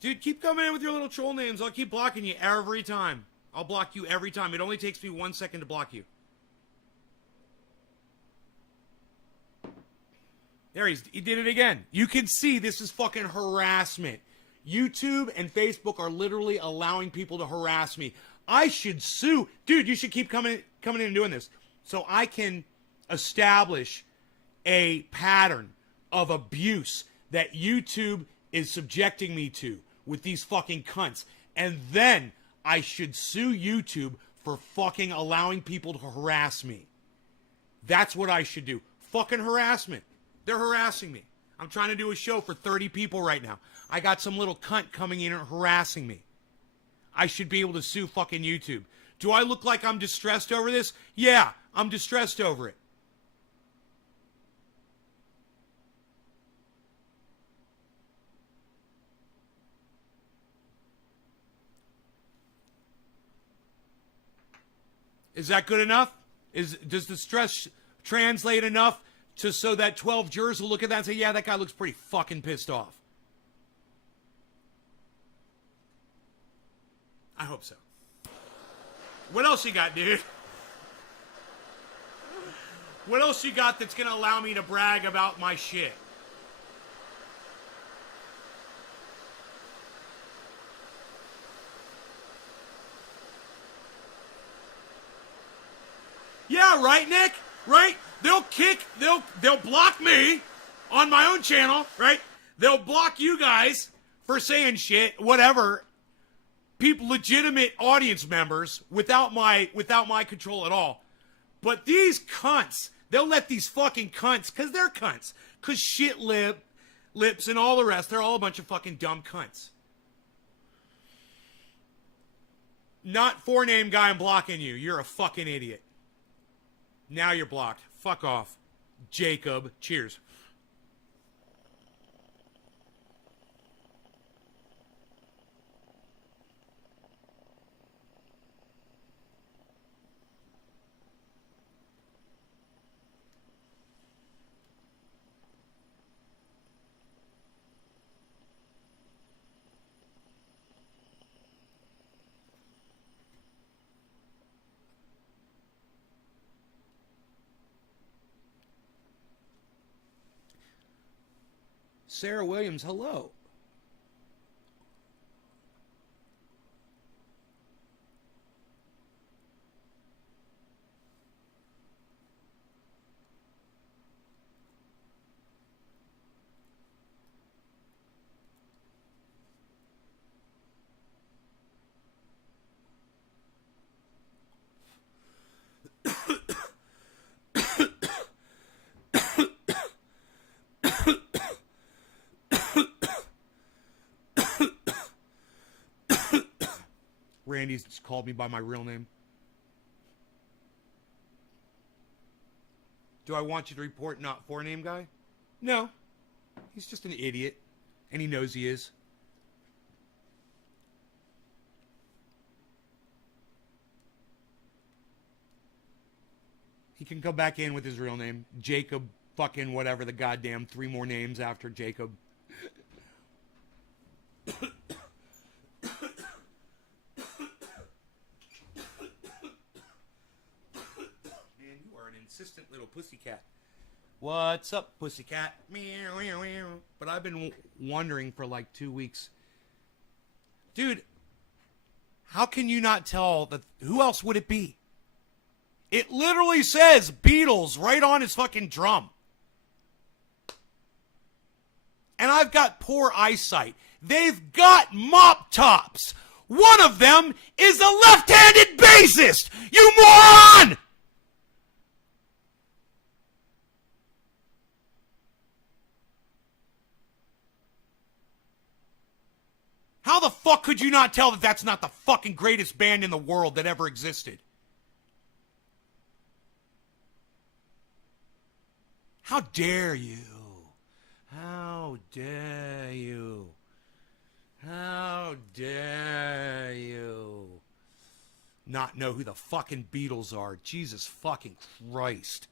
Dude, keep coming in with your little troll names. I'll keep blocking you every time. I'll block you every time. It only takes me 1 second to block you. There he did it again. You can see this is fucking harassment. YouTube and Facebook are literally allowing people to harass me. I should sue. Dude, you should keep coming in and doing this. So I can establish a pattern of abuse that YouTube is subjecting me to with these fucking cunts. And then I should sue YouTube for fucking allowing people to harass me. That's what I should do. Fucking harassment. They're harassing me. I'm trying to do a show for 30 people right now. I got some little cunt coming in and harassing me. I should be able to sue fucking YouTube. Do I look like I'm distressed over this? Yeah, I'm distressed over it. Is that good enough? Does the stress translate enough so that 12 jurors will look at that and say, yeah, that guy looks pretty fucking pissed off? I hope so. What else you got, dude? What else you got that's going to allow me to brag about my shit? Yeah, right, Nick? Right? They'll block me on my own channel, right? They'll block you guys for saying shit, whatever. People, legitimate audience members without my control at all. But these cunts, they'll let these fucking cunts, because they're cunts, because shit lips and all the rest, they're all a bunch of fucking dumb cunts. Not forename guy, I'm blocking you. You're a fucking idiot. Now you're blocked. Fuck off. Jacob. Cheers. Sarah Williams, hello. Randy's called me by my real name. Do I want you to report not for name guy? No. He's just an idiot. And he knows he is. He can come back in with his real name. Jacob fucking whatever the goddamn 3 more names after Jacob. Insistent little pussycat. What's up, pussycat? Meow, meow, meow. But I've been wondering for like 2 weeks. Dude, how can you not tell that? Who else would it be? It literally says Beatles right on his fucking drum. And I've got poor eyesight. They've got mop tops. One of them is a left-handed bassist. You moron! How the fuck could you not tell that that's not the fucking greatest band in the world that ever existed? How dare you? How dare you? How dare you not know who the fucking Beatles are? Jesus fucking Christ.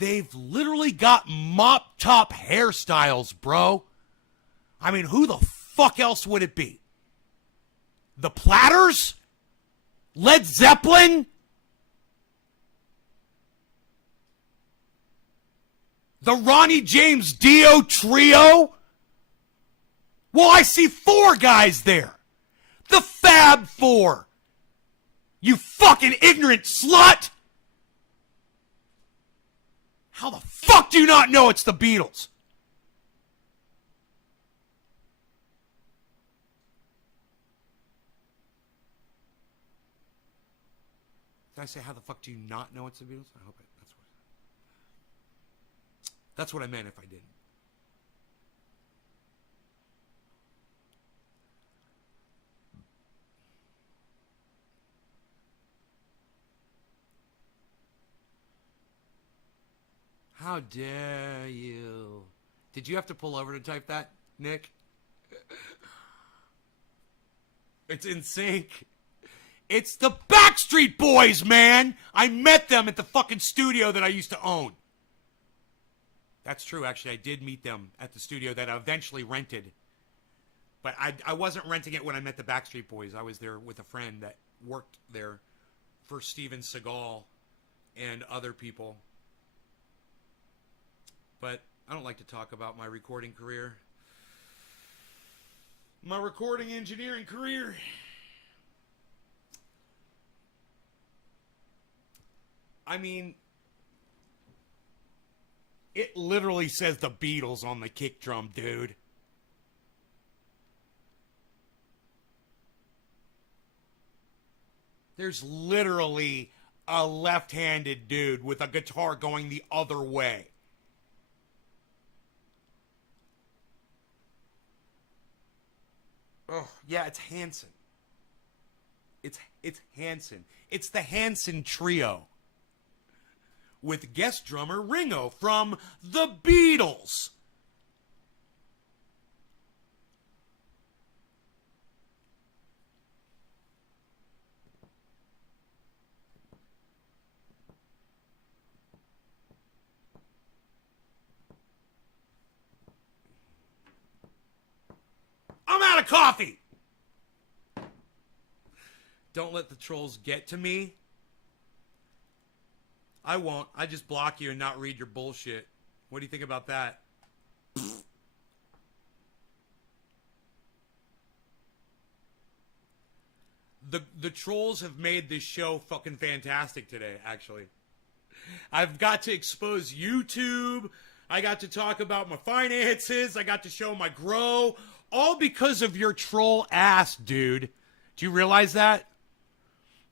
They've literally got mop top hairstyles, bro. I mean, who the fuck else would it be? The Platters? Led Zeppelin? The Ronnie James Dio Trio? Well, I see 4 guys there. The Fab Four. You fucking ignorant slut! How the fuck do you not know it's the Beatles? Did I say how the fuck do you not know it's the Beatles? I hope that's what I meant if I didn't. How dare you? Did you have to pull over to type that, Nick? It's in sync. It's the Backstreet Boys, man! I met them at the fucking studio that I used to own. That's true, actually. I did meet them at the studio that I eventually rented. But I wasn't renting it when I met the Backstreet Boys. I was there with a friend that worked there for Steven Seagal and other people. But I don't like to talk about my recording career. My recording engineering career. I mean, it literally says the Beatles on the kick drum, dude. There's literally a left-handed dude with a guitar going the other way. Oh, yeah, it's Hanson. It's Hanson. It's the Hanson Trio. With guest drummer Ringo from the Beatles. I'm out of coffee! Don't let the trolls get to me. I won't. I just block you and not read your bullshit. What do you think about that? The trolls have made this show fucking fantastic today, actually. I've got to expose YouTube. I got to talk about my finances. I got to show my grow. All because of your troll ass, dude. Do you realize that?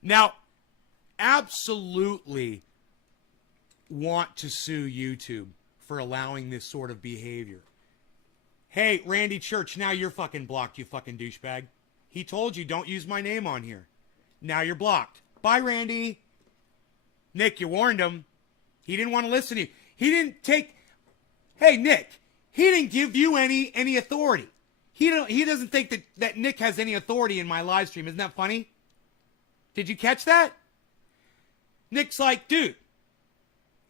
Now, absolutely want to sue YouTube for allowing this sort of behavior. Hey, Randy Church, now you're fucking blocked, you fucking douchebag. He told you don't use my name on here. Now you're blocked. Bye, Randy. Nick, you warned him. He didn't want to listen to you. He didn't take... Hey, Nick, he didn't give you any authority. He doesn't think that Nick has any authority in my live stream. Isn't that funny? Did you catch that? Nick's like, dude,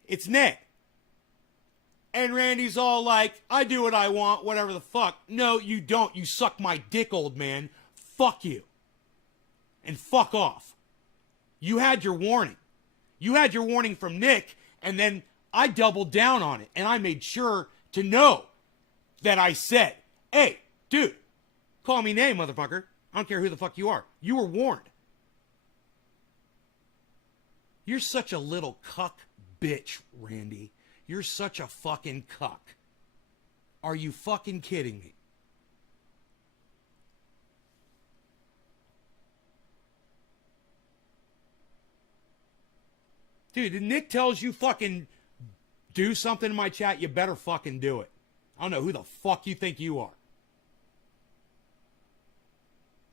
it's Nick. And Randy's all like, I do what I want, whatever the fuck. No, you don't. You suck my dick, old man. Fuck you. And fuck off. You had your warning. You had your warning from Nick, and then I doubled down on it. And I made sure to know that I said, hey, dude, call me name, motherfucker. I don't care who the fuck you are. You were warned. You're such a little cuck bitch, Randy. You're such a fucking cuck. Are you fucking kidding me? Dude, if Nick tells you fucking do something in my chat, you better fucking do it. I don't know who the fuck you think you are.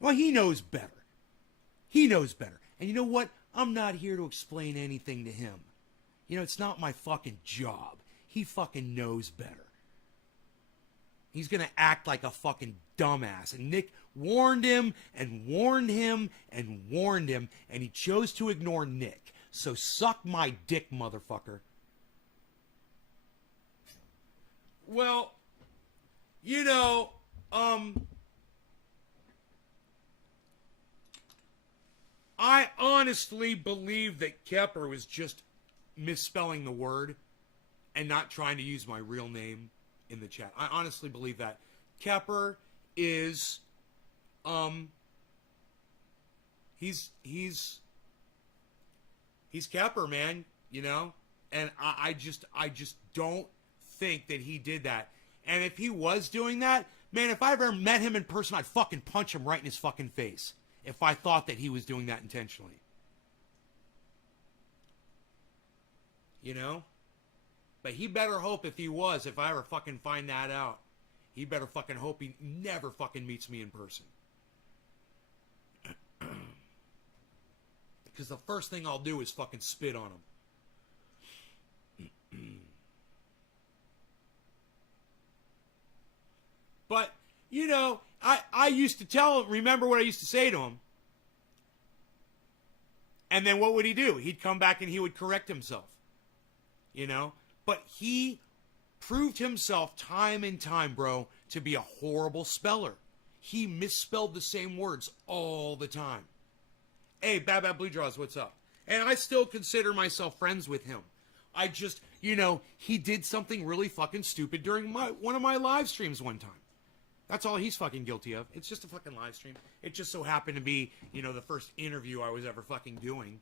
Well, he knows better. He knows better. And you know what? I'm not here to explain anything to him. You know, it's not my fucking job. He fucking knows better. He's going to act like a fucking dumbass. And Nick warned him and warned him and warned him, and he chose to ignore Nick. So suck my dick, motherfucker. Well, you know, I honestly believe that Kepper was just misspelling the word and not trying to use my real name in the chat. I honestly believe that. Kepper is, he's Kepper, man, you know? And I just don't think that he did that. And if he was doing that, man, if I ever met him in person, I'd fucking punch him right in his fucking face if I thought that he was doing that intentionally. You know? But he better hope if he was, if I ever fucking find that out, he better fucking hope he never fucking meets me in person. Because the first thing I'll do is fucking spit on him. But, you know, I used to tell him, remember what I used to say to him? And then what would he do? He'd come back and he would correct himself. You know? But he proved himself time and time, bro, to be a horrible speller. He misspelled the same words all the time. Hey, Bad Blue Draws, what's up? And I still consider myself friends with him. I just, you know, he did something really fucking stupid during one of my live streams one time. That's all he's fucking guilty of. It's just a fucking live stream. It just so happened to be, you know, the first interview I was ever fucking doing.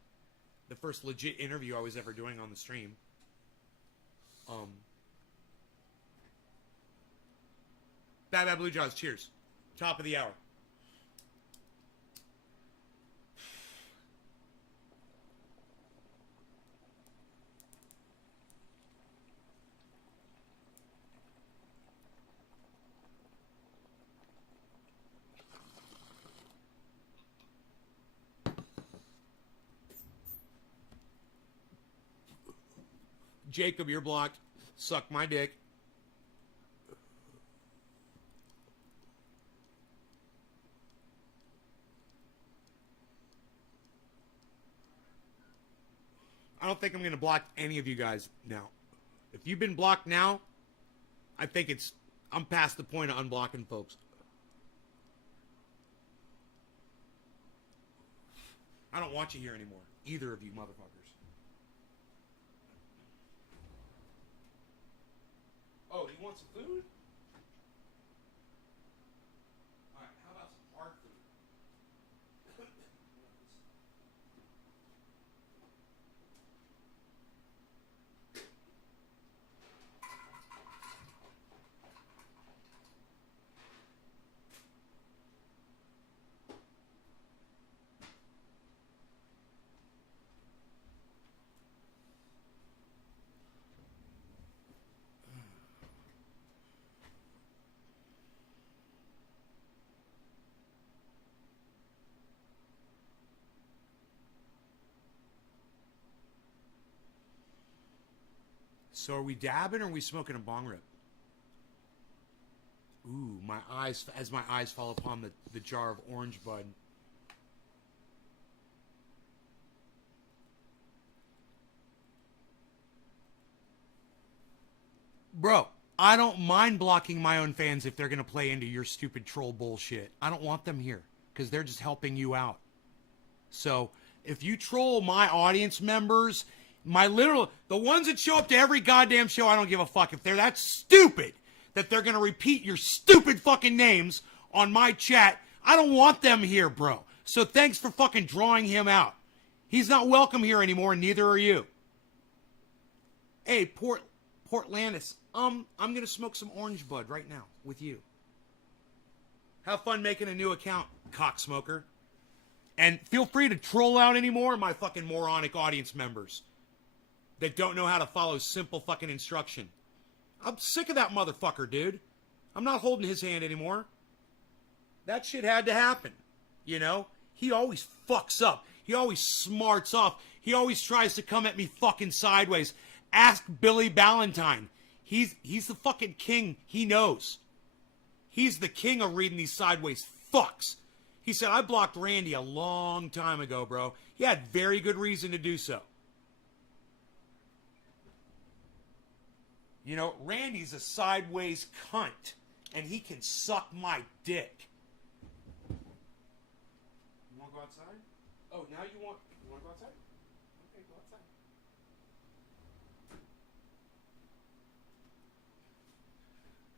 The first legit interview I was ever doing on the stream. Bad Blue Jaws, cheers. Top of the hour. Jacob, you're blocked. Suck my dick. I don't think I'm going to block any of you guys now. If you've been blocked now, I think I'm past the point of unblocking folks. I don't want you here anymore. Either of you motherfuckers. You want some food? Alright, how about some hard food? So are we dabbing or are we smoking a bong rip? Ooh, my eyes, as my eyes fall upon the jar of orange bud. Bro, I don't mind blocking my own fans if they're going to play into your stupid troll bullshit. I don't want them here because they're just helping you out. So if you troll my audience members, the ones that show up to every goddamn show, I don't give a fuck. If they're that stupid that they're going to repeat your stupid fucking names on my chat, I don't want them here, bro. So thanks for fucking drawing him out. He's not welcome here anymore, and neither are you. Hey, Portlandis, I'm going to smoke some orange bud right now with you. Have fun making a new account, cocksmoker. And feel free to troll out any more of my fucking moronic audience members that don't know how to follow simple fucking instruction. I'm sick of that motherfucker, dude. I'm not holding his hand anymore. That shit had to happen. You know? He always fucks up. He always smarts off. He always tries to come at me fucking sideways. Ask Billy Ballantyne. He's the fucking king. He knows. He's the king of reading these sideways fucks. He said, I blocked Randy a long time ago, bro. He had very good reason to do so. You know, Randy's a sideways cunt, and he can suck my dick. You want to go outside? Oh, now you want to go outside? Okay, go outside.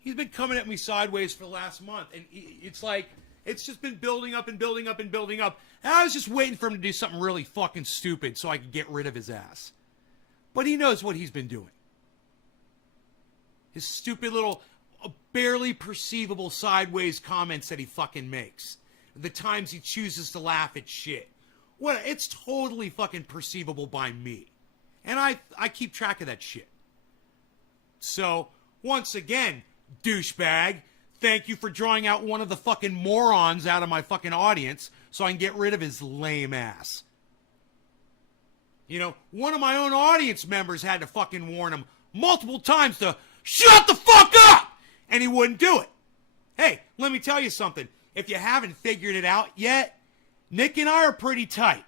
He's been coming at me sideways for the last month, and it's like, it's just been building up and building up and building up. And I was just waiting for him to do something really fucking stupid so I could get rid of his ass. But he knows what he's been doing. His stupid little, barely perceivable sideways comments that he fucking makes. The times he chooses to laugh at shit. What? It's totally fucking perceivable by me. And I keep track of that shit. So, once again, douchebag, thank you for drawing out one of the fucking morons out of my fucking audience so I can get rid of his lame ass. You know, one of my own audience members had to fucking warn him multiple times to shut the fuck up! And he wouldn't do it. Hey, let me tell you something. If you haven't figured it out yet, Nick and I are pretty tight.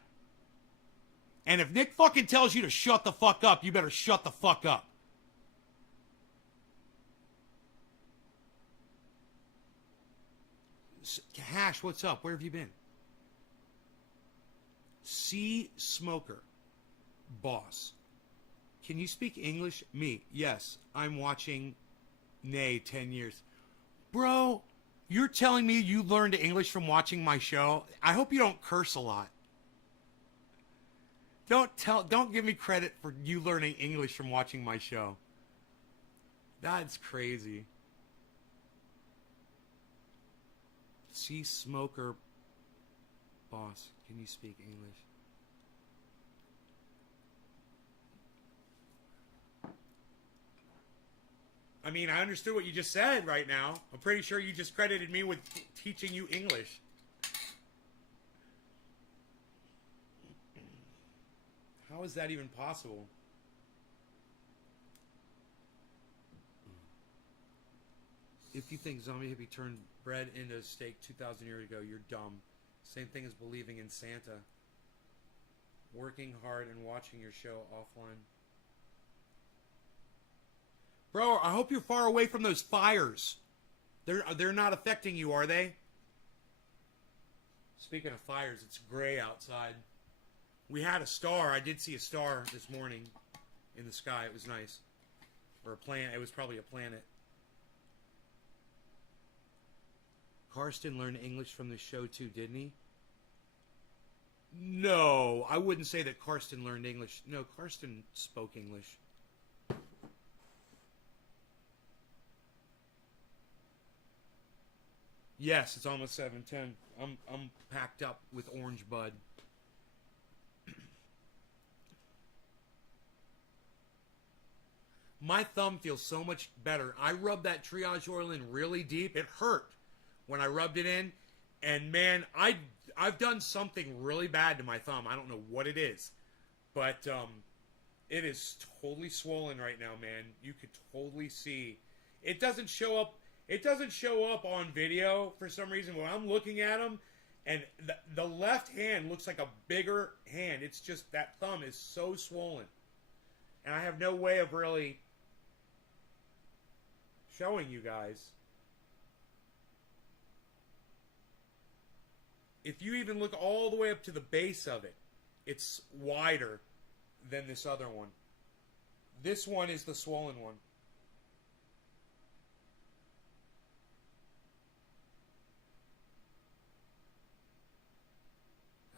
And if Nick fucking tells you to shut the fuck up, you better shut the fuck up. Hash, what's up? Where have you been? C Smoker. Boss. Can you speak English? Me. Yes. I'm watching Nay 10 years. Bro, you're telling me you learned English from watching my show? I hope you don't curse a lot. Don't give me credit for you learning English from watching my show. That's crazy. C Smoker. Boss, can you speak English? I mean, I understood what you just said right now. I'm pretty sure you just credited me with teaching you English. How is that even possible? If you think zombie hippie turned bread into a steak 2,000 years ago, you're dumb. Same thing as believing in Santa. Working hard and watching your show offline. Bro, I hope you're far away from those fires. They're not affecting you, are they? Speaking of fires, it's gray outside. We had a star. I did see a star this morning in the sky. It was nice. Or a planet. It was probably a planet. Karsten learned English from the show too, didn't he? No, I wouldn't say that Karsten learned English. No, Karsten spoke English. Yes, it's almost 7:10. I'm packed up with Orange Bud. My thumb feels so much better. I rubbed that triage oil in really deep. It hurt when I rubbed it in, and man, I've done something really bad to my thumb. I don't know what it is, but it is totally swollen right now, man. You could totally see. It doesn't show up. It doesn't show up on video for some reason when I'm looking at them, and the left hand looks like a bigger hand. It's just that thumb is so swollen, and I have no way of really showing you guys. If you even look all the way up to the base of it, it's wider than this other one. This one is the swollen one.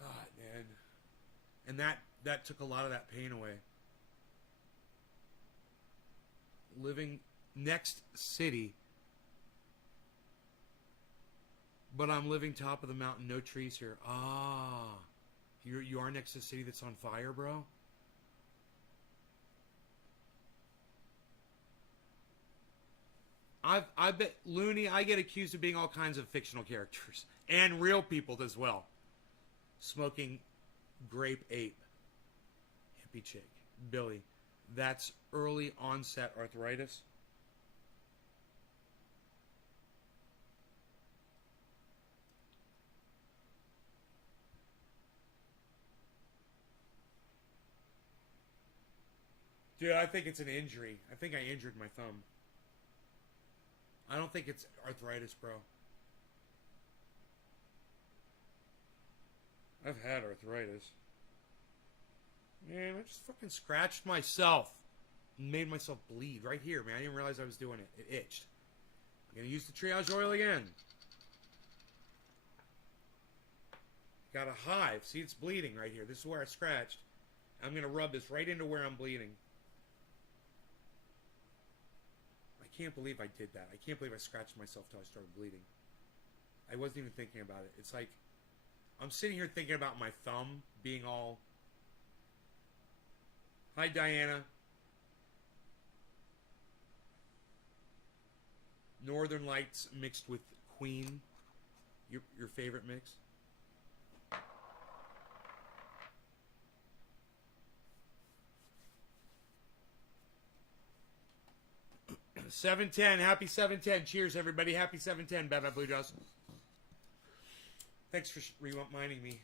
God, man. And that took a lot of that pain away. Living next city, but I'm living top of the mountain, no trees here. Ah, you are next to a city that's on fire, bro? I bet, Looney, I get accused of being all kinds of fictional characters and real people as well. Smoking grape ape, hippie chick, Billy. That's early onset arthritis. Dude, I think it's an injury. I think I injured my thumb. I don't think it's arthritis, bro. I've had arthritis. Man, I just fucking scratched myself and made myself bleed right here, man. I didn't realize I was doing it. It itched. I'm gonna use the triage oil again. Got a hive. See, it's bleeding right here. This is where I scratched. I'm gonna rub this right into where I'm bleeding. I can't believe I did that. I can't believe I scratched myself till I started bleeding. I wasn't even thinking about it. It's like I'm sitting here thinking about my thumb being all... Hi, Diana. Northern Lights mixed with Queen. Your favorite mix? 7:10. Happy 7:10. Cheers, everybody. Happy 7:10. Bye bye, Blue Jaws. Thanks for reminding me.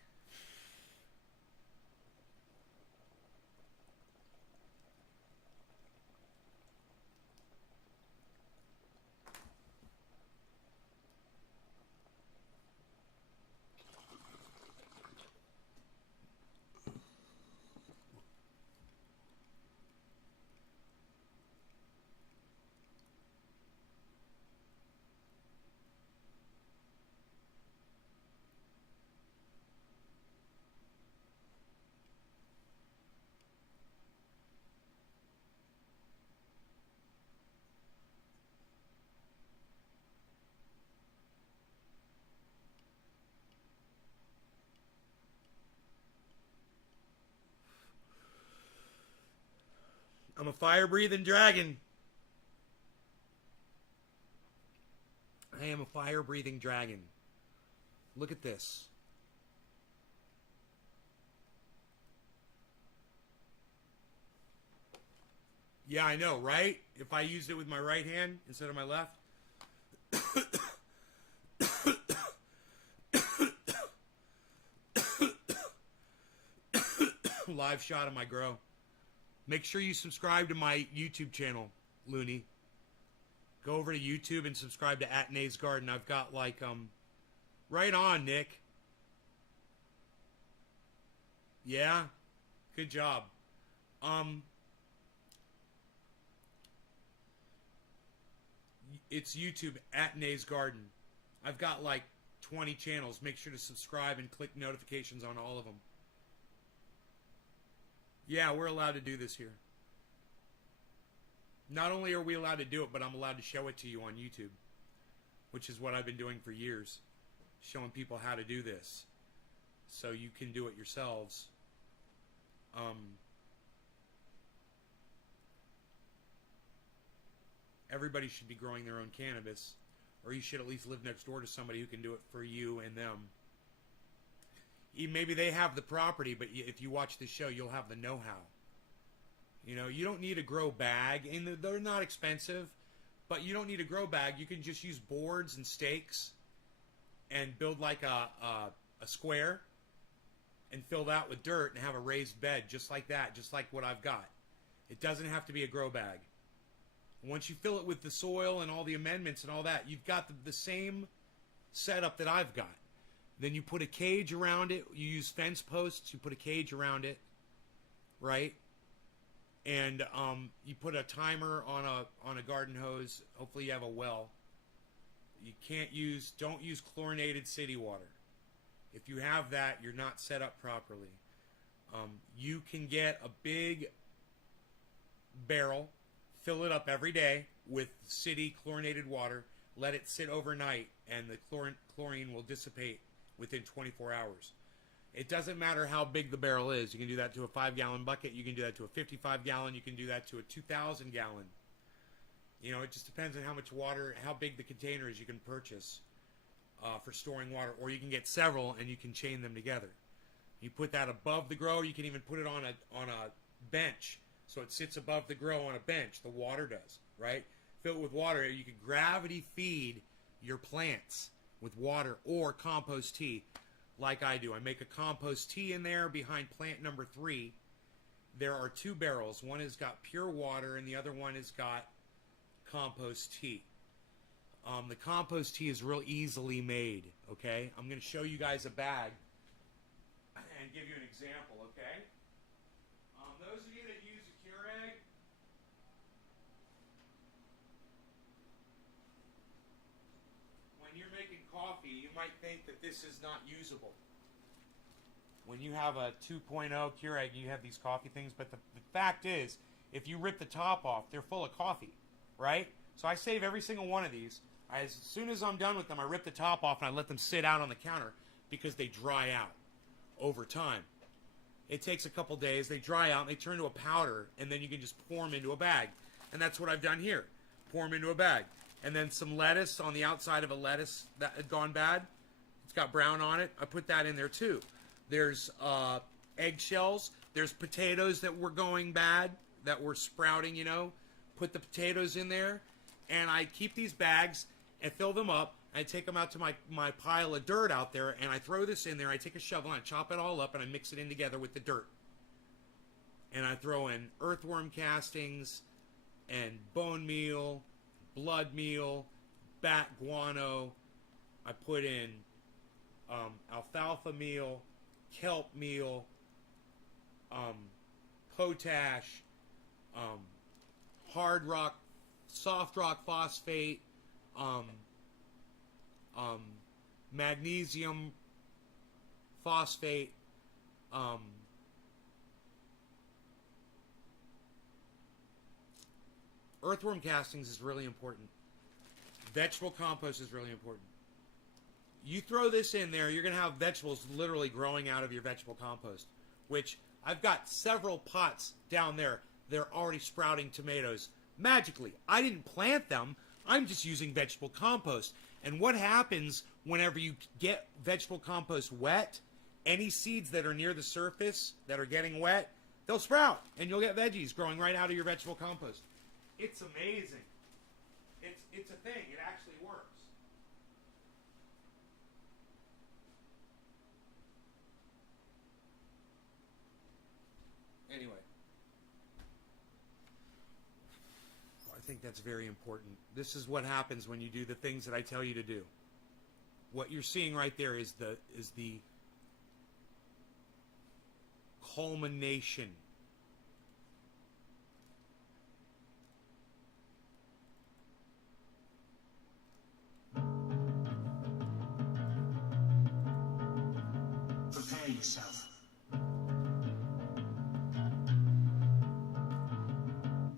I'm a fire-breathing dragon. I am a fire-breathing dragon. Look at this. Yeah, I know, right? If I used it with my right hand instead of my left. Live shot of my grow. Make sure you subscribe to my YouTube channel, Looney. Go over to YouTube and subscribe to @Nays Garden. I've got like right on, Nick. Yeah, good job. It's YouTube @Nays Garden. I've got like 20 channels. Make sure to subscribe and click notifications on all of them. Yeah, we're allowed to do this here. Not only are we allowed to do it, but I'm allowed to show it to you on YouTube, which is what I've been doing for years, showing people how to do this so you can do it yourselves. Everybody should be growing their own cannabis, or you should at least live next door to somebody who can do it for you and them. Maybe they have the property, but if you watch the show, you'll have the know-how. You know, you don't need a grow bag, and they're not expensive, but you don't need a grow bag. You can just use boards and stakes and build like a square and fill that with dirt and have a raised bed just like that, just like what I've got. It doesn't have to be a grow bag. Once you fill it with the soil and all the amendments and all that, you've got the same setup that I've got. Then you put a cage around it. You use fence posts. You put a cage around it, right? And you put a timer on a garden hose. Hopefully you have a well. You don't use chlorinated city water. If you have that, you're not set up properly. You can get a big barrel, fill it up every day with city chlorinated water, let it sit overnight, and the chlorine will dissipate within 24 hours. It doesn't matter how big the barrel is. You can do that to a 5-gallon bucket. You can do that to a 55-gallon. You can do that to a 2,000-gallon. You know, it just depends on how much water, how big the container is you can purchase for storing water. Or you can get several and you can chain them together. You put that above the grow. You can even put it on a bench. So it sits above the grow on a bench. The water does, right? Fill it with water. You can gravity feed your plants with water or compost tea like I do. I make a compost tea in there behind plant number 3. There are 2 barrels. One has got pure water and the other one has got compost tea. The compost tea is real easily made, okay? I'm going to show you guys a bag and give you an example, okay? Those of you that use a Keurig, when you're making coffee, you might think that this is not usable. When you have a 2.0 Keurig, you have these coffee things, but the fact is, if you rip the top off, they're full of coffee, right? So I save every single one of these. As soon as I'm done with them, I rip the top off and I let them sit out on the counter because they dry out over time. It takes a couple days, they dry out, and they turn to a powder, and then you can just pour them into a bag. And that's what I've done here. Pour them into a bag. And then some lettuce on the outside of a lettuce that had gone bad. It's got brown on it. I put that in there too. There's eggshells. There's potatoes that were going bad, that were sprouting, you know. Put the potatoes in there. And I keep these bags and fill them up. I take them out to my pile of dirt out there, and I throw this in there. I take a shovel and I chop it all up, and I mix it in together with the dirt. And I throw in earthworm castings and bone meal, blood meal, bat guano. I put in alfalfa meal, kelp meal, potash, hard rock, soft rock phosphate, magnesium phosphate, earthworm castings is really important. Vegetable compost is really important. You throw this in there, you're going to have vegetables literally growing out of your vegetable compost, which I've got several pots down there. They're already sprouting tomatoes magically. I didn't plant them. I'm just using vegetable compost. And what happens whenever you get vegetable compost wet, any seeds that are near the surface that are getting wet, they'll sprout, and you'll get veggies growing right out of your vegetable compost. It's amazing. It's a thing. It actually works. Anyway. I think that's very important. This is what happens when you do the things that I tell you to do. What you're seeing right there is the culmination.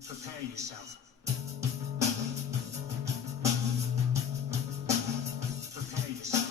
Prepare yourself. Prepare yourself.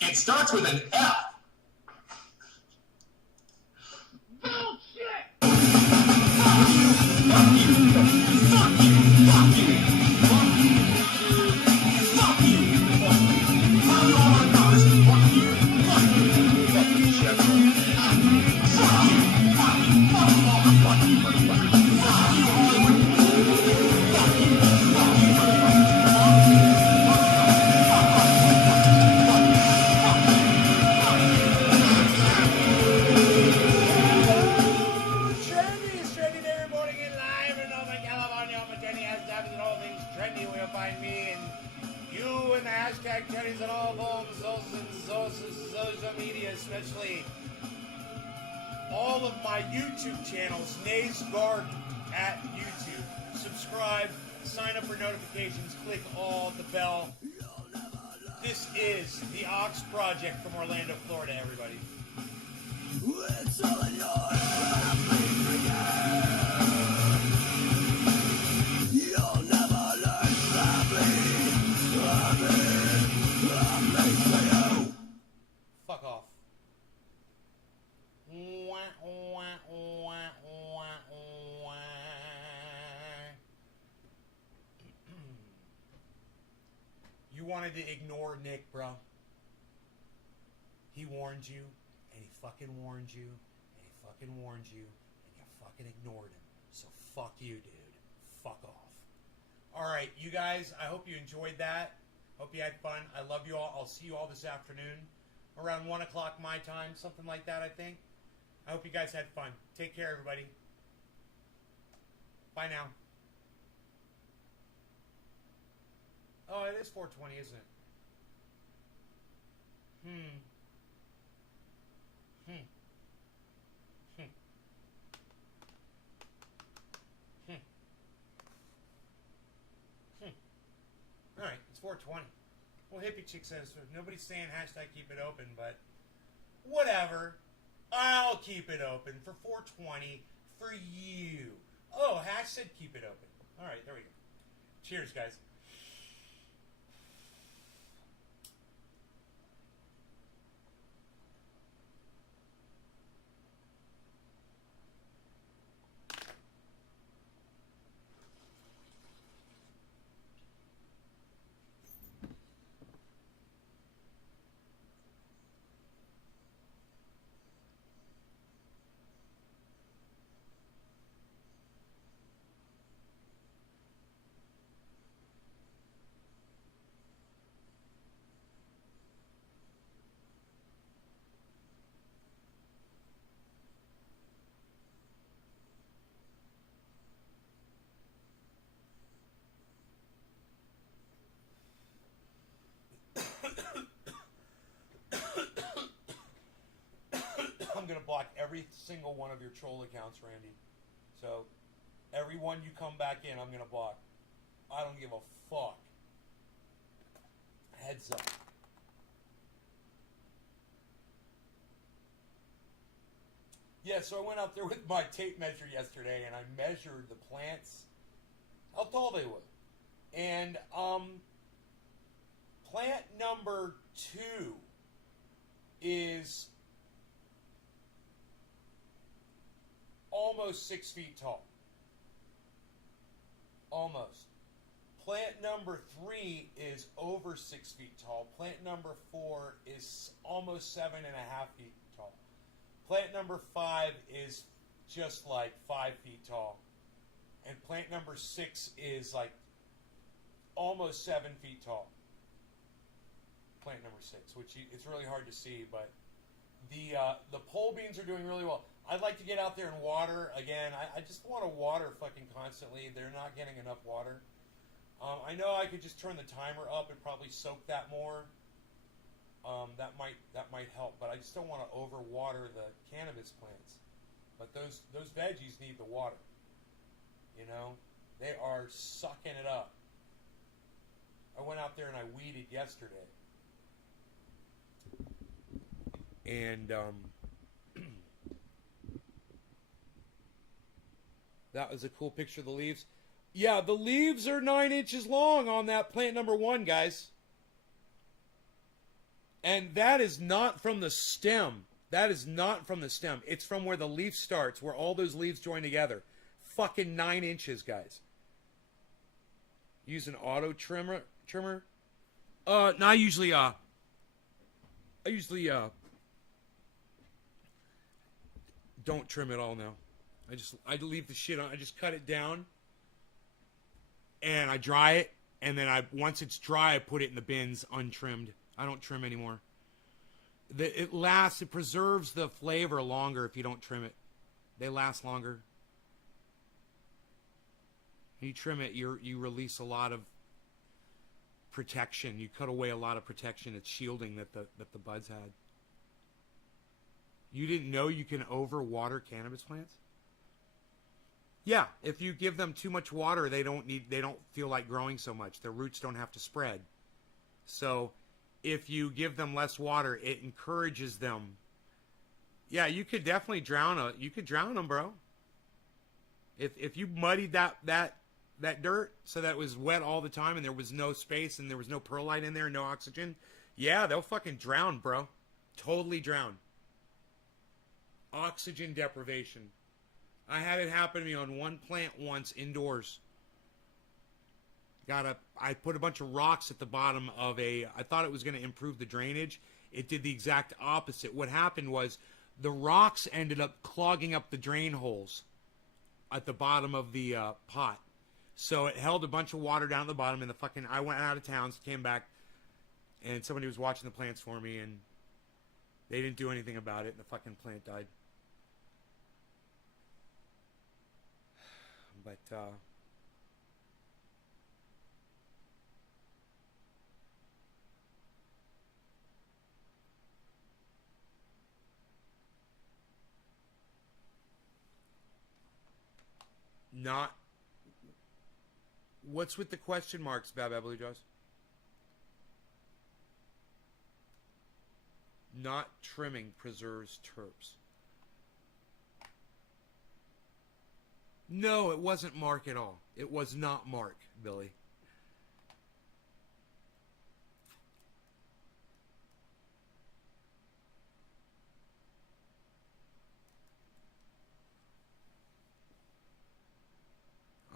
It starts with an F. Trendy every morning and live in Northern California for trendy hashtags and all things trendy. Where you'll find me and you and the hashtag trendies on all forms, social media, especially all of my YouTube channels, Nays Garden at YouTube. Subscribe, sign up for notifications, click all the bell. This is the Ox Project from Orlando, Florida, everybody. It's all in your You'll never learn Fuck off. You wanted to ignore Nick, bro. He warned you, and he fucking warned you, and he fucking warned you, and you fucking ignored him. So fuck you, dude. Fuck off. Alright, you guys, I hope you enjoyed that. Hope you had fun. I love you all. I'll see you all this afternoon. Around 1 o'clock my time, something like that, I think. I hope you guys had fun. Take care, everybody. Bye now. Oh, it is 4:20, isn't it? Alright, it's 4:20. Well, Hippie Chick says nobody's saying hashtag keep it open, but whatever. I'll keep it open for 4:20 for you. Oh, Hash said keep it open. Alright, there we go. Cheers, guys. every single one of your troll accounts, Randy. So, every one you come back in, I'm gonna block. I don't give a fuck. Heads up. Yeah, so I went out there with my tape measure yesterday, and I measured the plants, how tall they were. And, plant number 2 is almost 6 feet tall. Almost. Plant number 3 is over 6 feet tall. Plant number 4 is almost 7.5 feet tall. Plant number 5 is just like 5 feet tall. And plant number 6 is like almost 7 feet tall. Plant number 6, which it's really hard to see, but the pole beans are doing really well. I'd like to get out there and water again. I just want to water fucking constantly. They're not getting enough water. I know I could just turn the timer up and probably soak that more. That might help, but I just don't want to overwater the cannabis plants. But those veggies need the water. You know, they are sucking it up. I went out there and I weeded yesterday. And that was a cool picture of the leaves. Yeah, the leaves are 9 inches long on that plant number 1, guys. And that is not from the stem. That is not from the stem. It's from where the leaf starts, where all those leaves join together. Fucking 9 inches, guys. Use an auto trimmer. No, I usually don't trim it all now. I leave the shit on. I just cut it down, and I dry it, and then once it's dry, I put it in the bins untrimmed. I don't trim anymore. It preserves the flavor longer if you don't trim it. They last longer. When you trim it, you release a lot of protection. You cut away a lot of protection. It's shielding that the buds had. You didn't know you can overwater cannabis plants? Yeah, if you give them too much water, they don't feel like growing so much. Their roots don't have to spread. So, if you give them less water, it encourages them. Yeah, you could definitely drown them, bro. If you muddied that dirt so that it was wet all the time and there was no space and there was no perlite in there, no oxygen, yeah, they'll fucking drown, bro. Totally drown. Oxygen deprivation. I had it happen to me on one plant once indoors. I put a bunch of rocks at the bottom of I thought it was going to improve the drainage. It did the exact opposite. What happened was the rocks ended up clogging up the drain holes at the bottom of the pot. So it held a bunch of water down at the bottom, and I went out of town, came back, and somebody was watching the plants for me, and they didn't do anything about it, and the fucking plant died. But, what's with the question marks, Bab Blue Jaws? Not trimming preserves terps. No, it wasn't Mark at all. It was not Mark, Billy.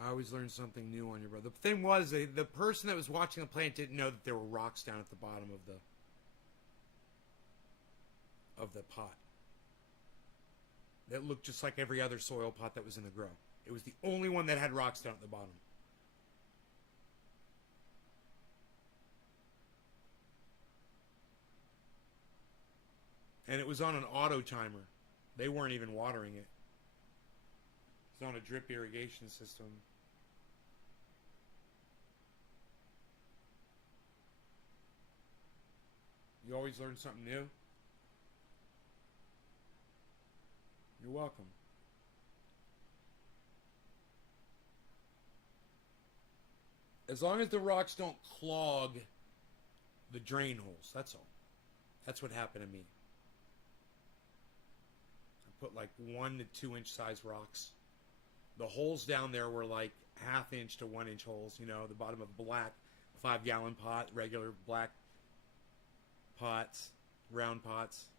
I always learn something new on you, brother. The thing was, the person that was watching the plant didn't know that there were rocks down at the bottom of the pot. That looked just like every other soil pot that was in the grow. It was the only one that had rocks down at the bottom. And it was on an auto timer. They weren't even watering it. It's on a drip irrigation system. You always learn something new. You're welcome. As long as the rocks don't clog the drain holes, that's all. That's what happened to me. I put like 1 to 2 inch size rocks. The holes down there were like 1/2 inch to 1 inch holes, you know, the bottom of black 5-gallon pot, regular black pots, round pots.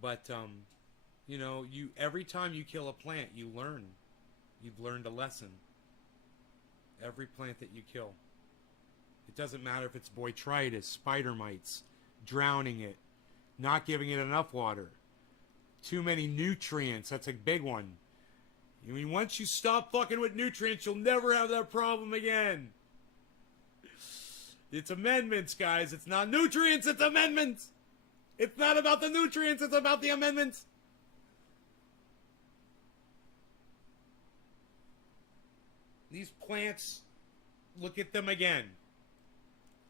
But you know, you every time you kill a plant, you learn. You've learned a lesson. Every plant that you kill. It doesn't matter if it's botrytis, spider mites, drowning it, not giving it enough water, too many nutrients. That's a big one. I mean, once you stop fucking with nutrients, you'll never have that problem again. It's amendments, guys. It's not nutrients, it's amendments. It's not about the nutrients, it's about the amendments. These plants, look at them again.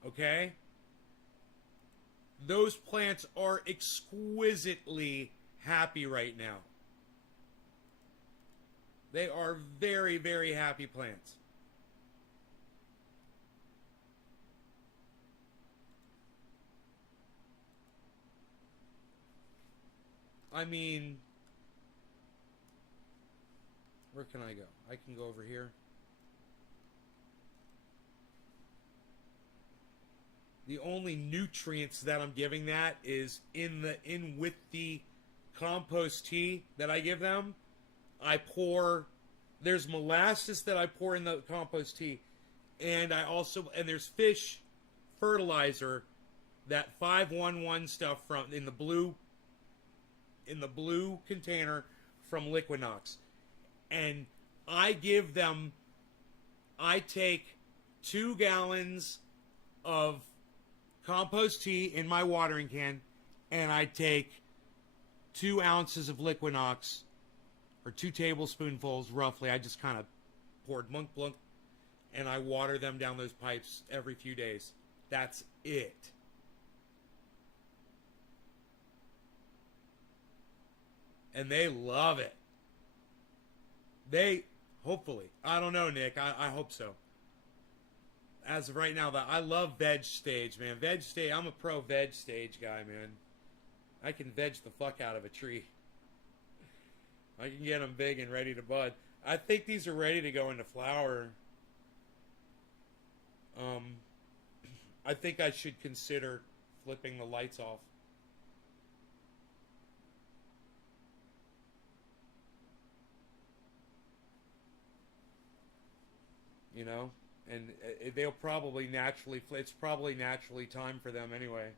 Okay? Those plants are exquisitely happy right now. They are very, very happy plants. I mean, where can I go? I can go over here. The only nutrients that I'm giving that is in with the compost tea that I give them. I pour, there's molasses that I pour in the compost tea, and there's fish fertilizer, that 511 stuff from in the blue container from Liquinox, and I take 2 gallons of compost tea in my watering can, and I take 2 ounces of Liquinox, or 2 tablespoonfuls roughly. I just kind of poured blunk blunk, and I water them down those pipes every few days. That's it. And they love it. Hopefully. I don't know, Nick. I hope so. As of right now, I love veg stage, man. Veg stage, I'm a pro veg stage guy, man. I can veg the fuck out of a tree. I can get them big and ready to bud. I think these are ready to go into flower. I think I should consider flipping the lights off. You know? And they'll probably naturally, it's probably naturally time for them anyway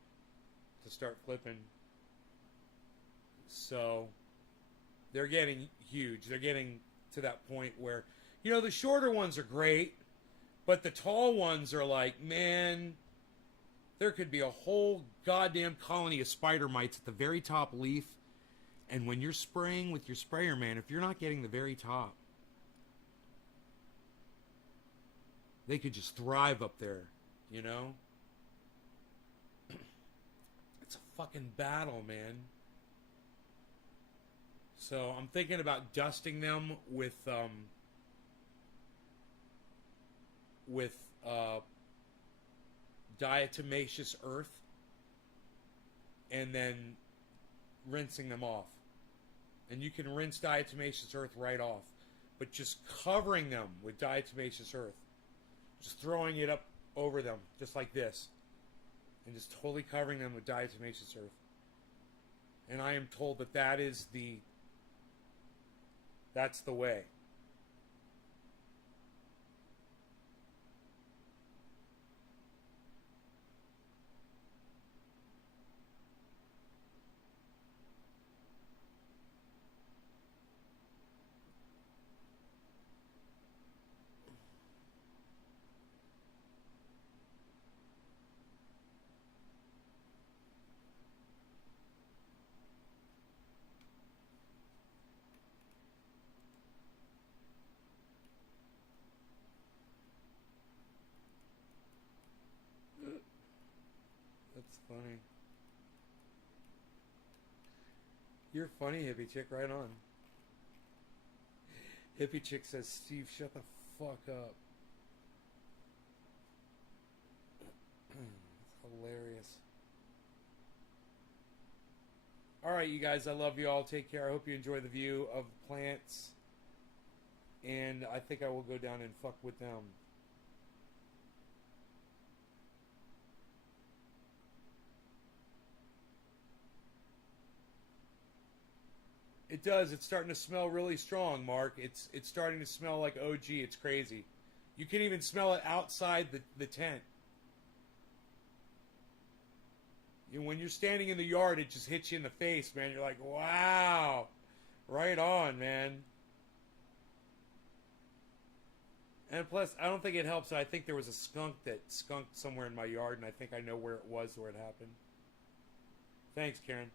to start flipping. So they're getting huge. They're getting to that point where, you know, the shorter ones are great, but the tall ones are like, man, there could be a whole goddamn colony of spider mites at the very top leaf. And when you're spraying with your sprayer, man, if you're not getting the very top, they could just thrive up there, you know? It's a fucking battle, man. So I'm thinking about dusting them with diatomaceous earth, and then rinsing them off. And you can rinse diatomaceous earth right off, but just covering them with diatomaceous earth. Just throwing it up over them, just like this. And just totally covering them with diatomaceous earth. And I am told that that's the way. funny. You're funny, hippie chick. Right on. Hippie chick says, Steve, shut the fuck up. It's hilarious. Alright, you guys, I love you all. Take care. I hope you enjoy the view of plants. And I think I will go down and fuck with them. It does. It's starting to smell really strong, Mark. It's starting to smell like OG. It's crazy. You can even smell it outside the tent. When you're standing in the yard, it just hits you in the face, man. You're like, wow. Right on, man. And plus, I don't think it helps. I think there was a skunk that skunked somewhere in my yard, and I think I know where it was, where it happened. Thanks, Karen.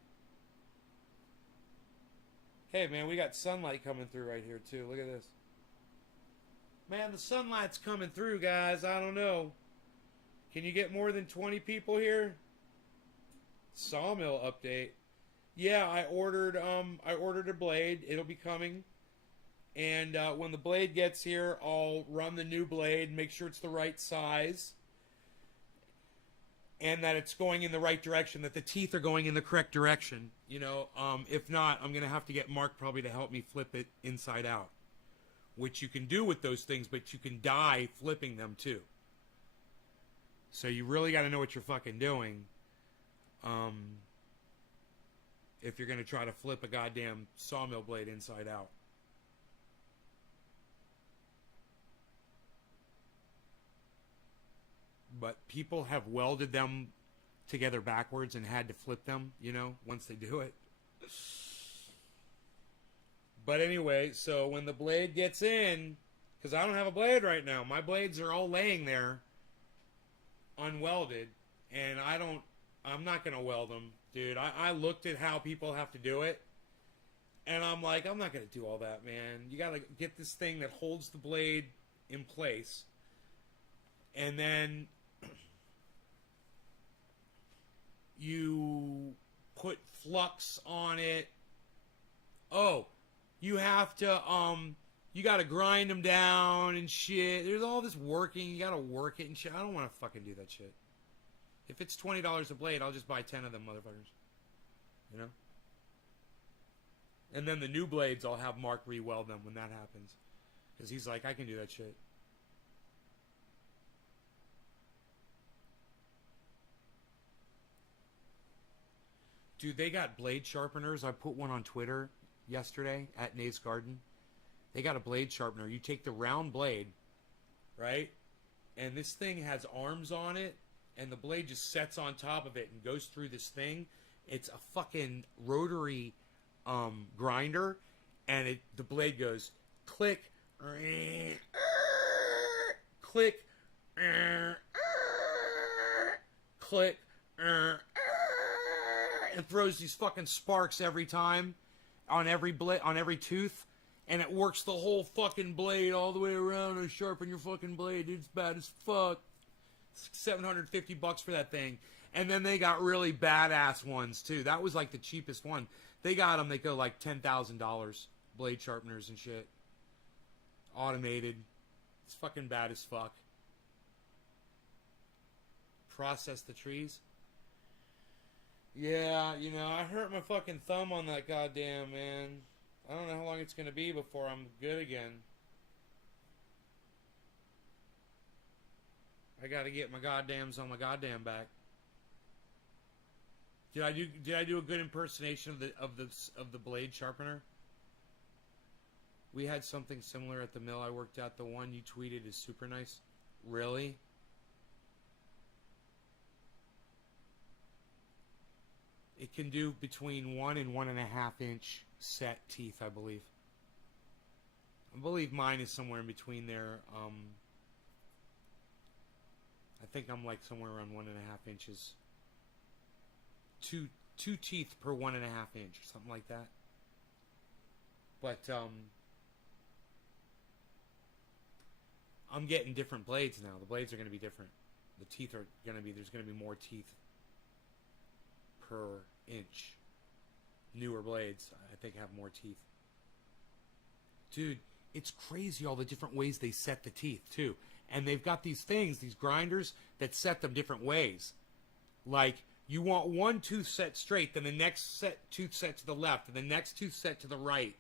Hey, man, we got sunlight coming through right here, too. Look at this. Man, the sunlight's coming through, guys. I don't know. Can you get more than 20 people here? Sawmill update. Yeah, I ordered a blade. It'll be coming. And when the blade gets here, I'll run the new blade, make sure it's the right size. And that it's going in the right direction, that the teeth are going in the correct direction. You know, if not, I'm going to have to get Mark probably to help me flip it inside out. Which you can do with those things, but you can die flipping them too. So you really got to know what you're fucking doing. If you're going to try to flip a goddamn sawmill blade inside out. But people have welded them together backwards and had to flip them, you know, once they do it. But anyway, so when the blade gets in, because I don't have a blade right now. My blades are all laying there unwelded, and I'm not going to weld them, dude. I looked at how people have to do it, and I'm like, I'm not going to do all that, man. You got to get this thing that holds the blade in place, and then you put flux on it. Oh, you have to, you gotta grind them down and shit. There's all this working. You gotta work it and shit. I don't want to fucking do that shit. If it's $20 a blade, I'll just buy 10 of them motherfuckers. You know? And then the new blades, I'll have Mark re-weld them when that happens. Because he's like, I can do that shit. Dude, they got blade sharpeners. I put one on Twitter yesterday at Nate's Garden. They got a blade sharpener. You take the round blade, right? And this thing has arms on it, and the blade just sets on top of it and goes through this thing. It's a fucking rotary grinder, and the blade goes click, click, click, and throws these fucking sparks every time on every blade, on every tooth, and it works the whole fucking blade all the way around and sharpen your fucking blade. Dude, it's bad as fuck. It's $750 for that thing. And then they got really badass ones too. That was like the cheapest one. They got them. They go like $10,000. Blade sharpeners and shit. Automated. It's fucking bad as fuck. Process the trees. Yeah, you know, I hurt my fucking thumb on that goddamn, man. I don't know how long it's gonna be before I'm good again. I gotta get my goddams on my goddamn back. Did I do a good impersonation of the blade sharpener? We had something similar at the mill I worked at. The one you tweeted is super nice. Really? It can do between 1 and 1.5 inch set teeth, I believe. I believe mine is somewhere in between there. I think I'm like somewhere around 1.5 inches. Two teeth per 1.5 inch, or something like that. But I'm getting different blades now. The blades are going to be different. The teeth are going to be, there's going to be more teeth. per inch. Newer blades, I think, have more teeth. Dude, it's crazy all the different ways they set the teeth, too. And they've got these things, these grinders, that set them different ways. Like, you want one tooth set straight, then the next tooth set to the left, and the next tooth set to the right,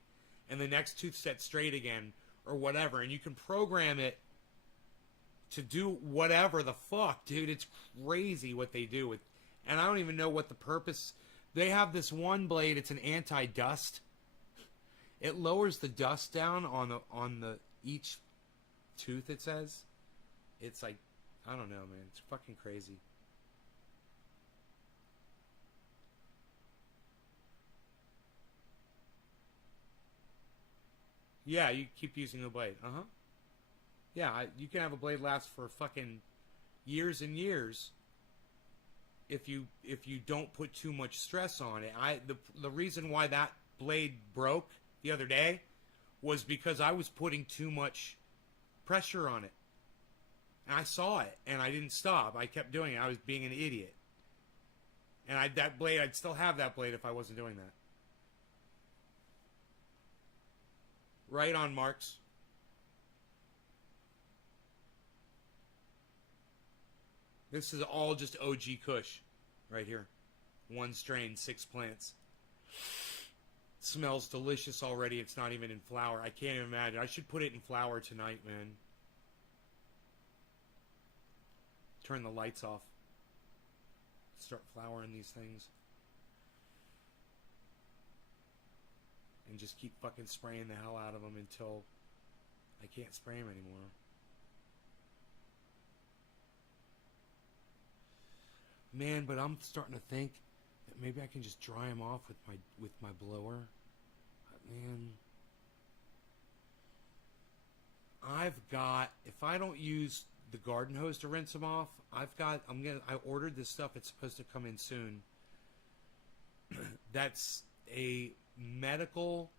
and the next tooth set straight again, or whatever. And you can program it to do whatever the fuck, dude. It's crazy what they do with, and I don't even know what the purpose. They have this one blade. It's an anti-dust. It lowers the dust down on the each tooth. It says, it's like, I don't know, man. It's fucking crazy. Yeah, you keep using the blade. Yeah, you can have a blade last for fucking years and years if you don't put too much stress on it. The reason why that blade broke the other day was because I was putting too much pressure on it. And I saw it, and I didn't stop. I kept doing it. I was being an idiot. And I'd still have that blade if I wasn't doing that. Right on, Marks. This is all just OG Kush right here. One strain, 6 plants. Smells delicious already. It's not even in flower. I can't even imagine. I should put it in flower tonight, man. Turn the lights off. Start flowering these things. And just keep fucking spraying the hell out of them until I can't spray them anymore. Man, but I'm starting to think that maybe I can just dry them off with my blower. But man, I've got, if I don't use the garden hose to rinse them off, I ordered this stuff. It's supposed to come in soon. That's a medical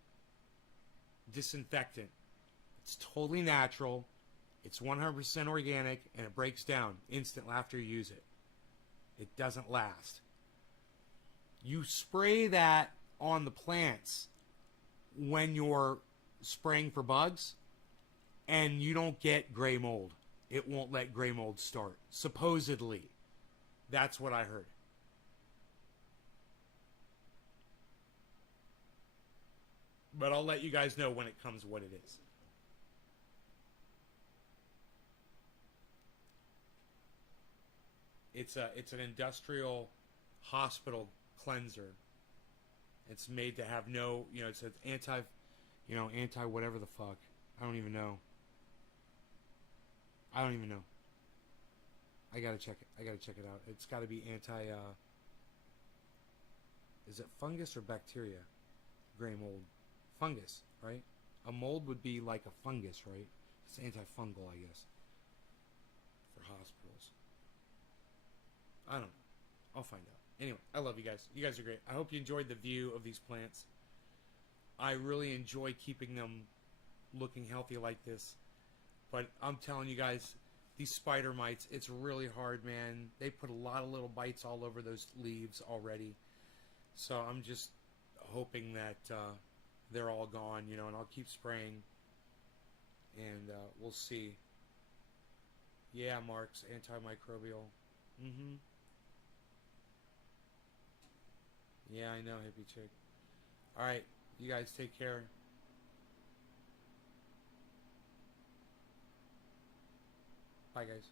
disinfectant. It's totally natural. It's 100% organic, and it breaks down instantly after you use it. It doesn't last. You spray that on the plants when you're spraying for bugs, and you don't get gray mold. It won't let gray mold start. Supposedly. That's what I heard. But I'll let you guys know when it comes what it is. It's an industrial hospital cleanser. It's made to have no, it's an anti whatever the fuck. I don't even know. I gotta check it. I gotta check it out. It's gotta be anti, is it fungus or bacteria? Gray mold. Fungus, right? A mold would be like a fungus, right? It's antifungal, I guess. For hospitals. I don't know. I'll find out. Anyway, I love you guys. You guys are great. I hope you enjoyed the view of these plants. I really enjoy keeping them looking healthy like this. But I'm telling you guys, these spider mites, it's really hard, man. They put a lot of little bites all over those leaves already. So I'm just hoping that they're all gone, and I'll keep spraying. And we'll see. Yeah, Mark's antimicrobial. Yeah, I know, hippie chick. Alright, you guys take care. Bye, guys.